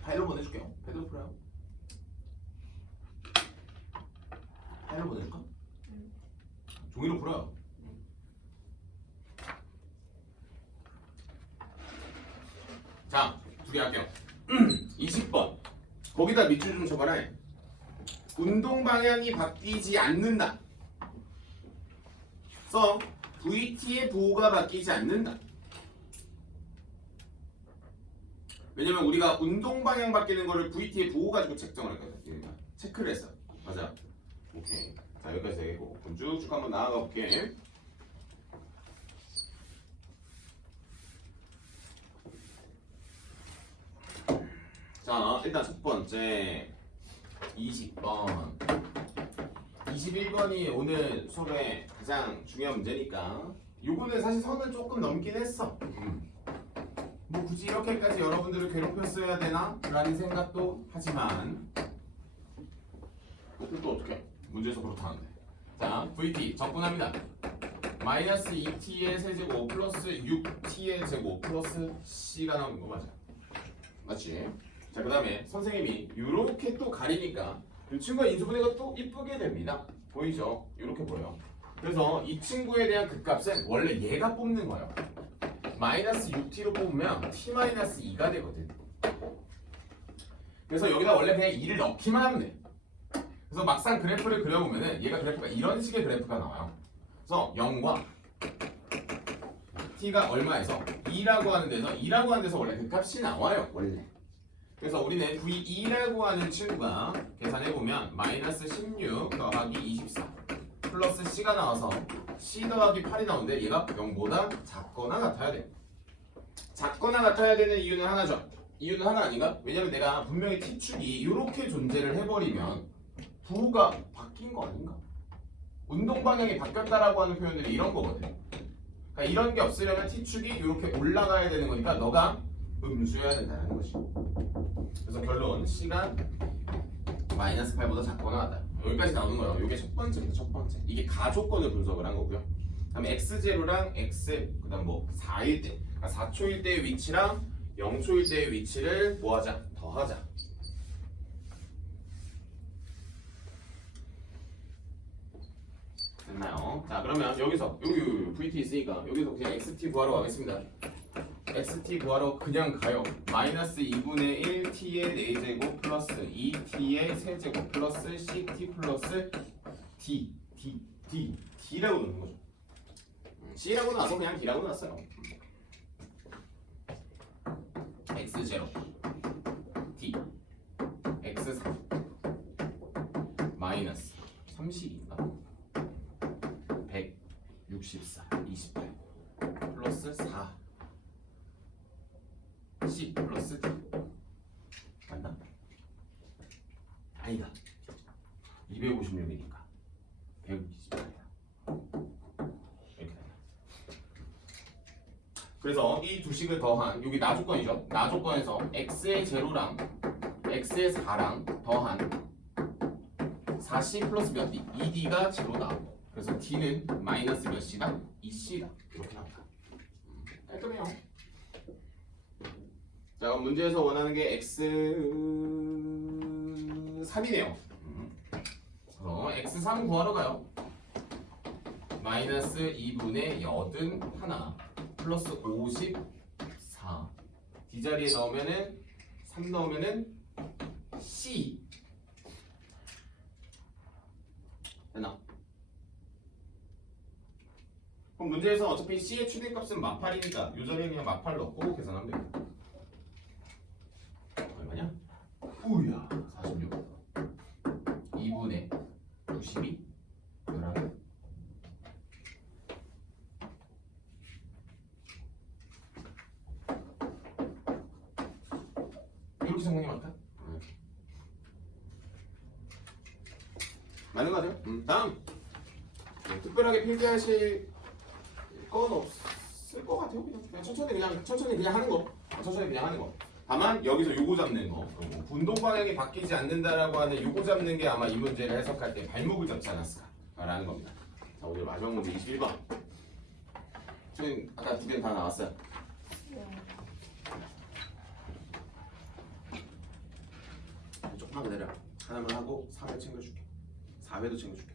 파일로 보내줄게요. 패드로 풀어요. 파일로 보내줄까? 종이로 풀어요. 자, 2개 할게요. 20번. 거기다 밑줄 좀 쳐봐라. 운동 방향이 바뀌지 않는다. VT의 부호가 바뀌지 않는다. 왜냐면 우리가 운동 방향 바뀌는 거를 VT의 부호 가지고 책정을 했거든. 체크를 했어. 맞아. 오케이. 자, 여기까지 되겠고. 그럼 쭉쭉 한번 나아가 볼게. 자, 일단 첫 번째 20번 21번이 오늘 수업의 가장 중요한 문제니까 요거는 사실 선을 조금 넘긴 했어. 뭐 굳이 이렇게까지 여러분들을 괴롭혔어야 되나? 라는 생각도 하지만 또 어떻게 문제에서 그렇다는데. 자, VT 적분합니다. 마이너스 2t의 세제곱 플러스 6t의 제곱 플러스 c가 나오는 거 맞아. 맞지? 자, 그 다음에 선생님이 이렇게 또 가리니까 이 친구가 인수분해가 또 이쁘게 됩니다. 보이죠? 이렇게 보여요. 그래서 이 친구에 대한 극값은 원래 얘가 뽑는 거예요. 마이너스 6t로 뽑으면 t-2가 되거든. 그래서 여기다 원래 그냥 2를 넣기만 하면 돼. 그래서 막상 그래프를 그려보면은 얘가 그래프가 이런 식의 그래프가 나와요. 그래서 0과 t가 얼마에서 2라고 하는 데서 원래 그 값이 나와요. 원래. 그래서 우리는 V2라고 하는 친구가 계산해보면 마이너스 16 더하기 24 플러스 C가 나와서 C 더하기 8이 나오는데 얘가 0보다 작거나 같아야 돼. 작거나 같아야 되는 이유는 하나죠. 이유는 하나 아닌가? 왜냐면 내가 분명히 t축이 이렇게 존재를 해버리면 부호가 바뀐 거 아닌가? 운동 방향이 바뀌었다라고 하는 표현들이 이런 거거든. 그러니까 이런 게 없으려면 t축이 이렇게 올라가야 되는 거니까 너가 음수해야 된다는 거지. 그래서 결론 C가 마이너스 8보다 작거나 같다. 여기까지 나오는 거예요. 이게 첫 번째입니다. 첫 번째. 이게 가조건을 분석을 한 거고요. 다음에 x0랑 x 그다음 뭐 4일 때, 그러니까 4초일 때의 위치랑 0초일 때의 위치를 뭐 하자? 더하자. 됐나요? 자 그러면 여기서 여기 VT 있으니까 여기서 그냥 XT 구하러 가겠습니다. XT 구하러 그냥 가요. 마이너스 2분의 1T의 4제곱 플러스 2T의 세제곱 플러스 CT 플러스 D라고 넣는 거죠. C라고 나서 그냥 D라고 놨어요. X0 D X4 마이너스 32인가? 164 28 플러스 4 C 플러스 D 맞나? 아니다 256이니까 128이다 이렇게 된다. 그래서 이 두 식을 더한 여기 나조건이죠. 나조건에서 x의 제로랑 x의 4랑 더한 4c 플러스 몇 d? 2d가 제로 나오고 그래서 d는 마이너스 몇 c다? 2c다 이렇게 나온다. 깔끔해요. 자 그럼 문제에서 원하는 게 x3이네요. 그래서 x3 구하러 가요. 마이너스 2분의 81 플러스 54 D자리에 넣으면은 3 넣으면은 C 됐나? 그럼 문제에서 어차피 C의 최대값은 마팔이니까 이 자리에 그냥 마팔 넣고 계산하면 됩니다. 얼마냐? 우야 46 2분의 92 11 이렇게 정리이 맞다? 맞는 거 같아요? 다음 특별하게 필기하실 건 없을 것 같아요. 그냥 천천히 그냥 하는 거. 천천히 그냥 하는 거. 다만 여기서 요거 잡는 거. 운동 방향이 바뀌지 않는다라고 하는 요거 잡는 게 아마 이 문제를 해석할 때 발목을 잡지 않았을까라는 겁니다. 자 오늘 마지막 문제 21번. 저희 아까 두 개는 다 나왔어요. 조금만 기다려. 하나만 하고 4회 챙겨줄게. 4회도 챙겨줄게.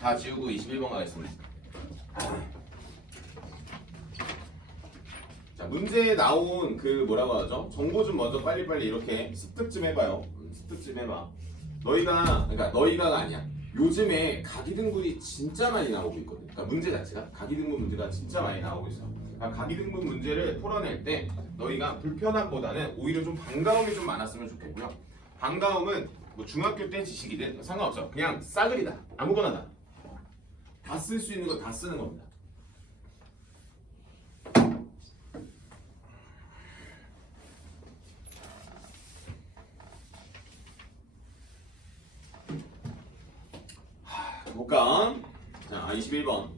다 지우고 21번 가겠습니다. 자 문제에 나온 그 뭐라고 하죠? 정보 좀 먼저 빨리빨리 이렇게 습득 좀 해봐요. 습득 좀 해봐. 그러니까 너희가가 아니야. 요즘에 가기등분이 진짜 많이 나오고 있거든. 그러니까 문제 자체가 가기등분 문제가 진짜 많이 나오고 있어. 그러니까 가기등분 문제를 풀어낼 때 너희가 불편함보다는 오히려 좀 반가움이 좀 많았으면 좋겠고요. 반가움은 뭐 중학교 때 지식이든 상관없어. 그냥 싸그리다. 아무거나다. 다 쓸 수 있는 거 다 쓰는 겁니다. 볼까? 자, 21번.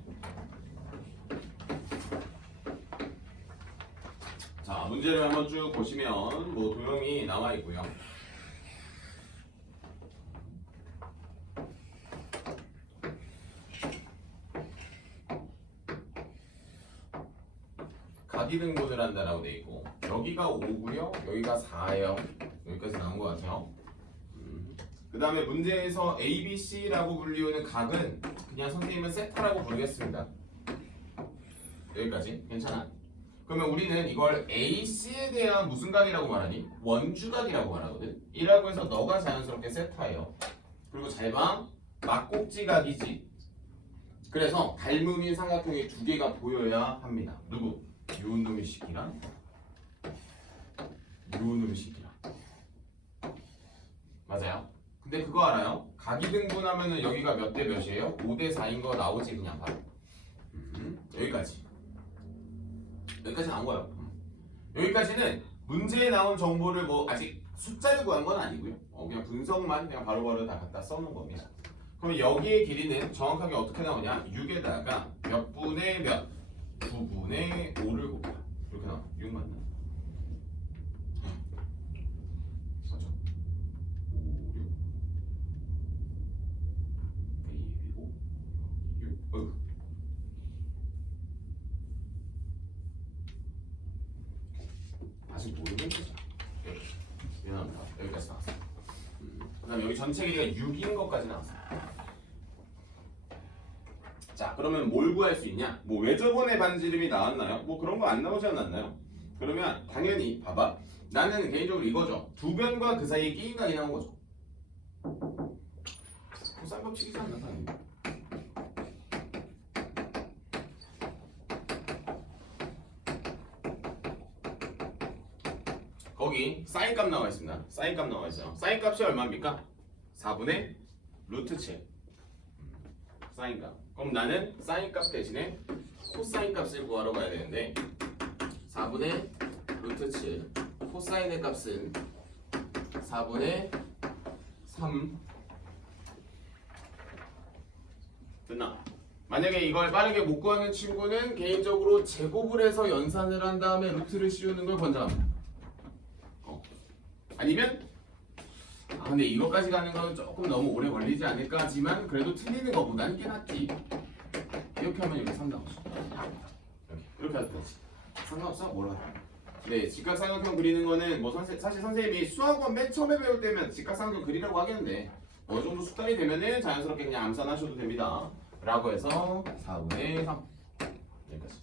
자, 문제를 한번 쭉 보시면 뭐 도형이 나와 있고요. 가기등분을 한다라고 돼 있고 여기가 5고요, 여기가 4예요. 여기까지 나온 것 같아요. 그 다음에 문제에서 A, B, C라고 불리우는 각은 그냥 선생님은 세타라고 부르겠습니다. 여기까지 괜찮아? 그러면 우리는 이걸 A, C에 대한 무슨 각이라고 말하니? 원주각이라고 말하거든. 이라고 해서 너가 자연스럽게 세타예요. 그리고 잘 봐, 막꼭지각이지. 그래서 닮음인 삼각형이 두 개가 보여야 합니다. 누구? 요놈의 식이랑 요놈의 식이랑. 맞아요? 근데 그거 알아요? 가기등분하면은 여기가 몇 대 몇이에요? 5대 4인 거 나오지 그냥 바로. 여기까지 나온 거예요. 여기까지는 문제에 나온 정보를 뭐 아직 숫자를 구한 건 아니고요. 그냥 분석만 그냥 바로바로 다 갖다 써놓은 겁니다. 그럼 여기의 길이는 정확하게 어떻게 나오냐? 6에다가 몇 분의 몇? 9분의 5를 곱하. 이렇게 나와. 6 맞나? 맞죠? 5, 6 2, 5, 6 다시 모르면 되죠. 미안합니다. 여기까지 나왔어. 그 다음에 여기 전체 길이가 6인 것까지 나왔어. 자, 그러면 뭘 구할 수 있냐? 뭐 외접원의 반지름이 나왔나요? 뭐 그런 거 안 나오지 않았나요? 그러면 당연히 봐봐. 나는 개인적으로 이거죠. 두 변과 그 사이에 끼인각이 나온 거죠. 쌍꺼치기지 않나 당연히. 거기 사인값 나와 있습니다. 사인값 나와 있어요. 사인값이 얼마입니까? 4분의 루트 7. 사인값. 그럼 나는 사인값 대신에 코사인값을 구하러 가야 되는데 4분의 루트 7 코사인의 값은 4분의 3 됐나? 만약에 이걸 빠르게 못 구하는 친구는 개인적으로 제곱을 해서 연산을 한 다음에 루트를 씌우는 걸 권장합니다. 아니면 근데 이거까지 가는 건 조금 너무 오래 걸리지 않을까 하지만 그래도 틀리는 것보다는 꽤 낫지. 이렇게 하면 이렇게 3 나오죠. 이렇게 하면 되지. 상관없어? 뭐라 네, 직각삼각형 그리는 거는 뭐 사실 선생님이 수학원 맨 처음에 배울 때면 직각삼각형 그리라고 하겠는데 어느 정도 숙달이 되면은 자연스럽게 그냥 암산하셔도 됩니다. 라고 해서 4분의 3 여기까지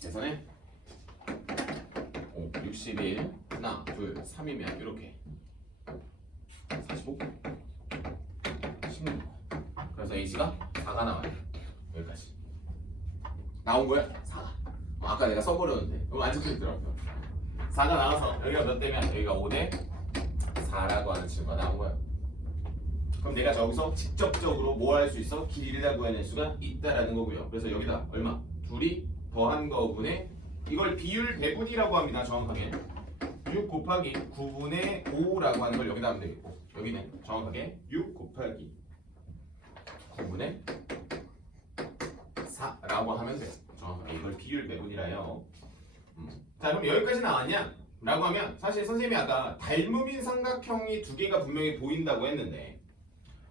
계산해 5, 61 하나, 둘, 3이면 이렇게 45 16 그래서 H가 4가 나와요. 여기까지 나온 거야? 4가 아까 내가 써버렸는데 그럼 안 적혀있더라고요. 4가 나와서 여기가 몇 대면 여기가 5대 4라고 하는 친구가 나온 거야. 그럼 내가 저기서 직접적으로 뭐 할 수 있어? 길이를 구해낼 수가 있다라는 거고요. 그래서 여기다 얼마? 둘이 더한 거분의 이걸 비율 배분이라고 합니다. 정확하게 6 곱하기 9분의 5라고 하는 걸 여기다 하면 되겠고 여기는 정확하게 6 곱하기 9분의 4라고 하면 돼요. 정확하게 이걸 비율 배분이라요. 자, 그럼 여기까지 나왔냐? 라고 하면 사실 선생님이 아까 닮음인 삼각형이 두 개가 분명히 보인다고 했는데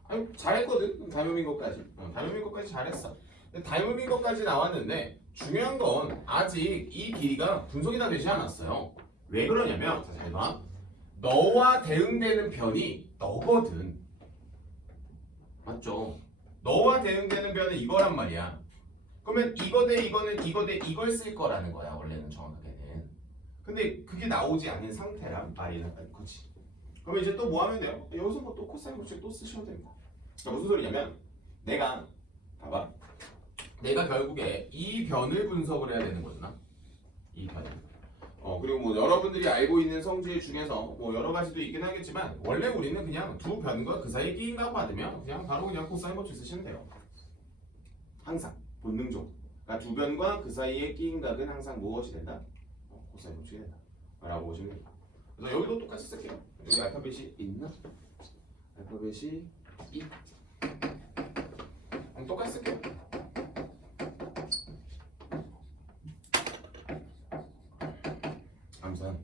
아니, 잘했거든. 닮음인 것까지 닮음인 것까지 잘했어. 근데 닮음인 것까지 나왔는데 중요한 건 아직 이 길이가 분석이 다 되지 않았어요. 왜 그러냐면 자, 잘 봐. 너와 대응되는 변이 너거든. 맞죠? 너와 대응되는 변은 이거란 말이야. 그러면 이거 대 이거는 이거 대 이걸 쓸 거라는 거야. 원래는 정확하게는. 근데 그게 나오지 않은 상태란 말이란 거지. 그러면 이제 또 뭐 하면 돼요? 여기서 뭐 또 코사인 법칙 또 쓰셔도 됩니다. 그러니까 무슨 소리냐면 내가 봐봐. 내가 결국에 이 변을 분석을 해야 되는 거잖아. 이 변. 그리고 뭐 여러분들이 알고 있는 성질 중에서 뭐 여러 가지도 있긴 하겠지만 원래 우리는 그냥 두 변과 그 사이에 끼인각 받으면 그냥 바로 그냥 코사인 법칙 쓰시면 돼요. 항상 본능적으로. 그러니까 두 변과 그 사이에 끼인각은 항상 무엇이 된다? 코사인 법칙이 된다. 라고 보시면 됩니다. 그래서 여기도 똑같이 쓸게요. 여기 알파벳이 있나? 알파벳이 이. 똑같이 쓸게요. 암산.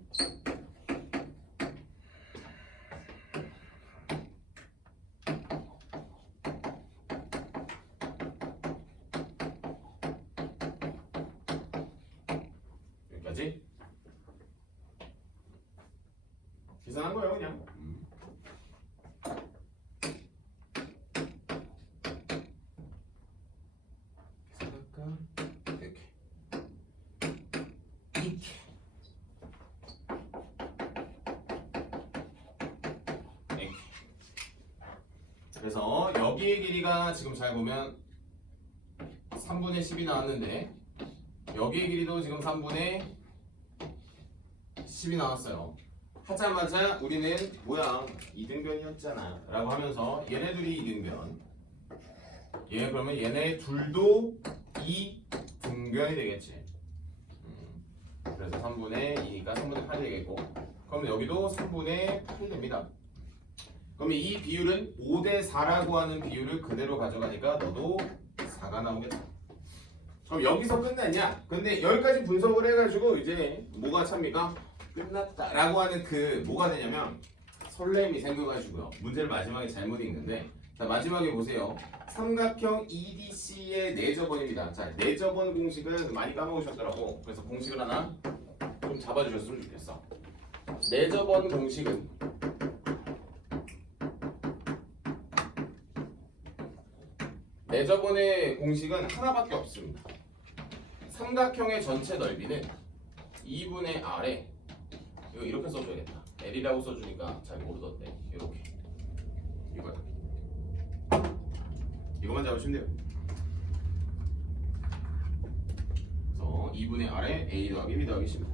여기까지 계산한 거예요, 그냥. 그래서 여기의 길이가 지금 잘 보면 3분의 10이 나왔는데 여기의 길이도 지금 3분의 10이 나왔어요. 하자마자 우리는 뭐야 이등변이었잖아 라고 하면서 얘네 둘이 이등변 그러면 얘네 둘도 2 등변이 되겠지. 그래서 3분의 2니까 3분의 8이 되겠고, 그럼 여기도 3분의 8이 됩니다. 그럼 이 비율은 5대 4라고 하는 비율을 그대로 가져가니까 너도 4가 나오겠다. 그럼 여기서 끝났냐? 근데 여기까지 분석을 해가지고 이제 뭐가 찹니까? 끝났다라고 하는 그 뭐가 되냐면 설렘이 생겨가지고요. 문제를 마지막에 잘못 읽는데, 자 마지막에 보세요. 삼각형 EDC의 내저번입니다. 자 내저번 공식은 많이 까먹으셨더라고. 그래서 공식을 하나 좀 잡아주셨으면 좋겠어. 내저번 공식은 내저번의 공식은 하나밖에 없습니다. 삼각형의 전체 넓이는 2분의 R에 이거 이렇게 써줘야겠다. L이라고 써주니까 잘 모르던데 이렇게 이거야. 이것만 잡으시면 돼요. 그래서 2분의 R에 A 더하기 B 더하기 C입니다.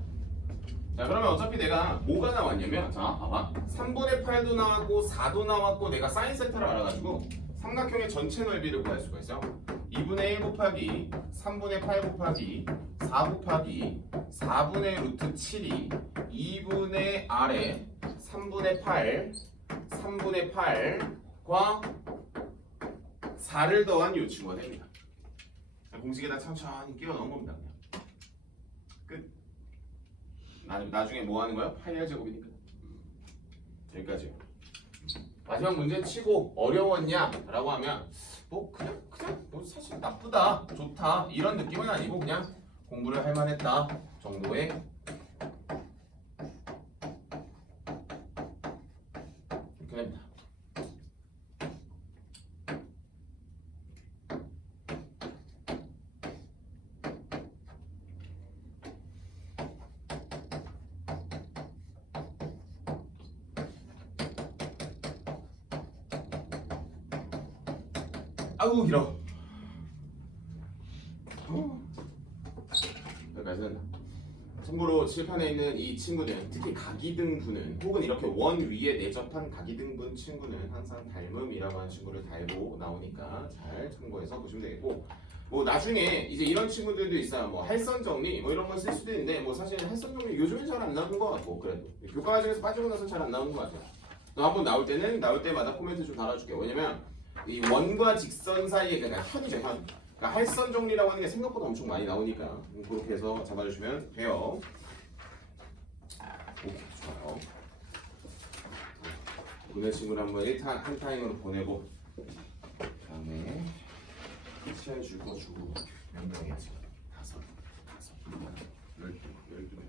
자 그러면 어차피 내가 뭐가 나왔냐면 자 봐봐 3분의 8도 나왔고 4도 나왔고 내가 사인 세타를 알아가지고 삼각형의 전체 넓이를 구할 수가 있어. 2분의 1 곱하기 3분의 8 곱하기 4 곱하기 4분의 루트 7이 2분의 R에 3분의 8 3분의 8과 4를 더한 요 친구가 됩니다. 공식에다 천천히 끼워 넣은 겁니다. 그냥 끝. 나중에 뭐 하는 거야? 8의 제곱이니까. 여기까지. 마지막 문제 치고 어려웠냐? 라고 하면 뭐 그냥 뭐 사실 나쁘다, 좋다 이런 느낌은 아니고 그냥 공부를 할 만했다 정도의 이렇게 됩니다. 아우 길어. 여기까지는. 참고로 칠판에 있는 이 친구들, 특히 각이등분은 혹은 이렇게 원 위에 내접한 각이등분 친구는 항상 닮음이라고 하는 친구를 달고 나오니까 잘 참고해서 보시면 되겠고, 뭐 나중에 이제 이런 친구들도 있어요. 뭐 할선 정리 뭐 이런 걸 쓸 수도 있는데 뭐 사실 할선 정리 요즘엔 잘 안 나오는 것 같고 그래도 교과 과정에서 빠지고 나서 잘 안 나오는 것 같아요. 너 한번 나올 때마다 코멘트 좀 달아줄게. 왜냐면 이 원과 직선 사이에 그러니까 현이죠 현. 그러니까 할선 정리라고 하는 게 생각보다 엄청 많이 나오니까 그렇게 해서 잡아주시면 돼요. 오케이 좋아요. 오늘 친구를 한번 한 타임으로 보내고 그다음에 시간 줄 거 주고 몇 명이야 지금? 5, 12.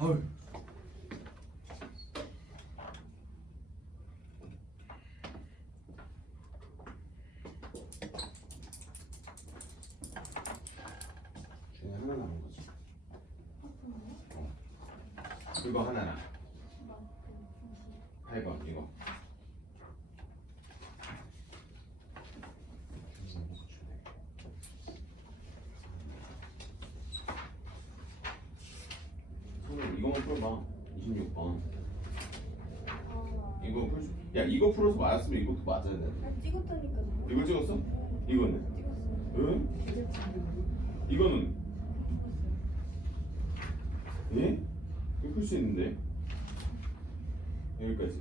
헐. 중에 하나 남은 거지. 그거 하나나. 8번 이거. 이거만 풀어봐. 26번. 이거 풀 수. 야 이거 풀어서 맞았으면 이것도 맞아야 돼. 찍었다니까. 이거 찍었어? 이거는? 찍었어. 응? 이거는? 예? 이거 풀 수 있는데. 여기까지.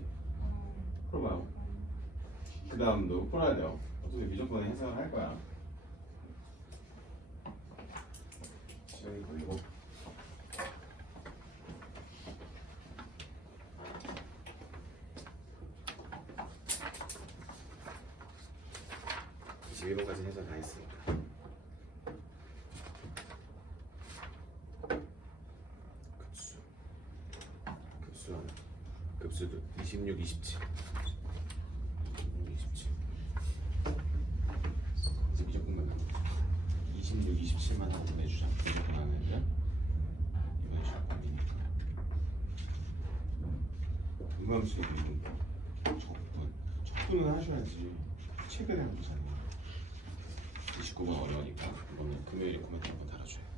풀어봐요. 그 다음도 풀어야 돼요. 어차피 무조건 해석을 할 거야. 시간이 걸리고. 지금까지 해서 다 했으니까. 26, 27. 26, 27. 이제 무조건 만나는 거죠. 26, 27만 하고 보내주자. 무조건 안 해야 이번 시간 고민이니까. 음함수도 그리고 적분은 하셔야지. 최근에 한 거잖아요. 29번 어려우니까 이거는 금요일에 코멘트 한번 달아줘요.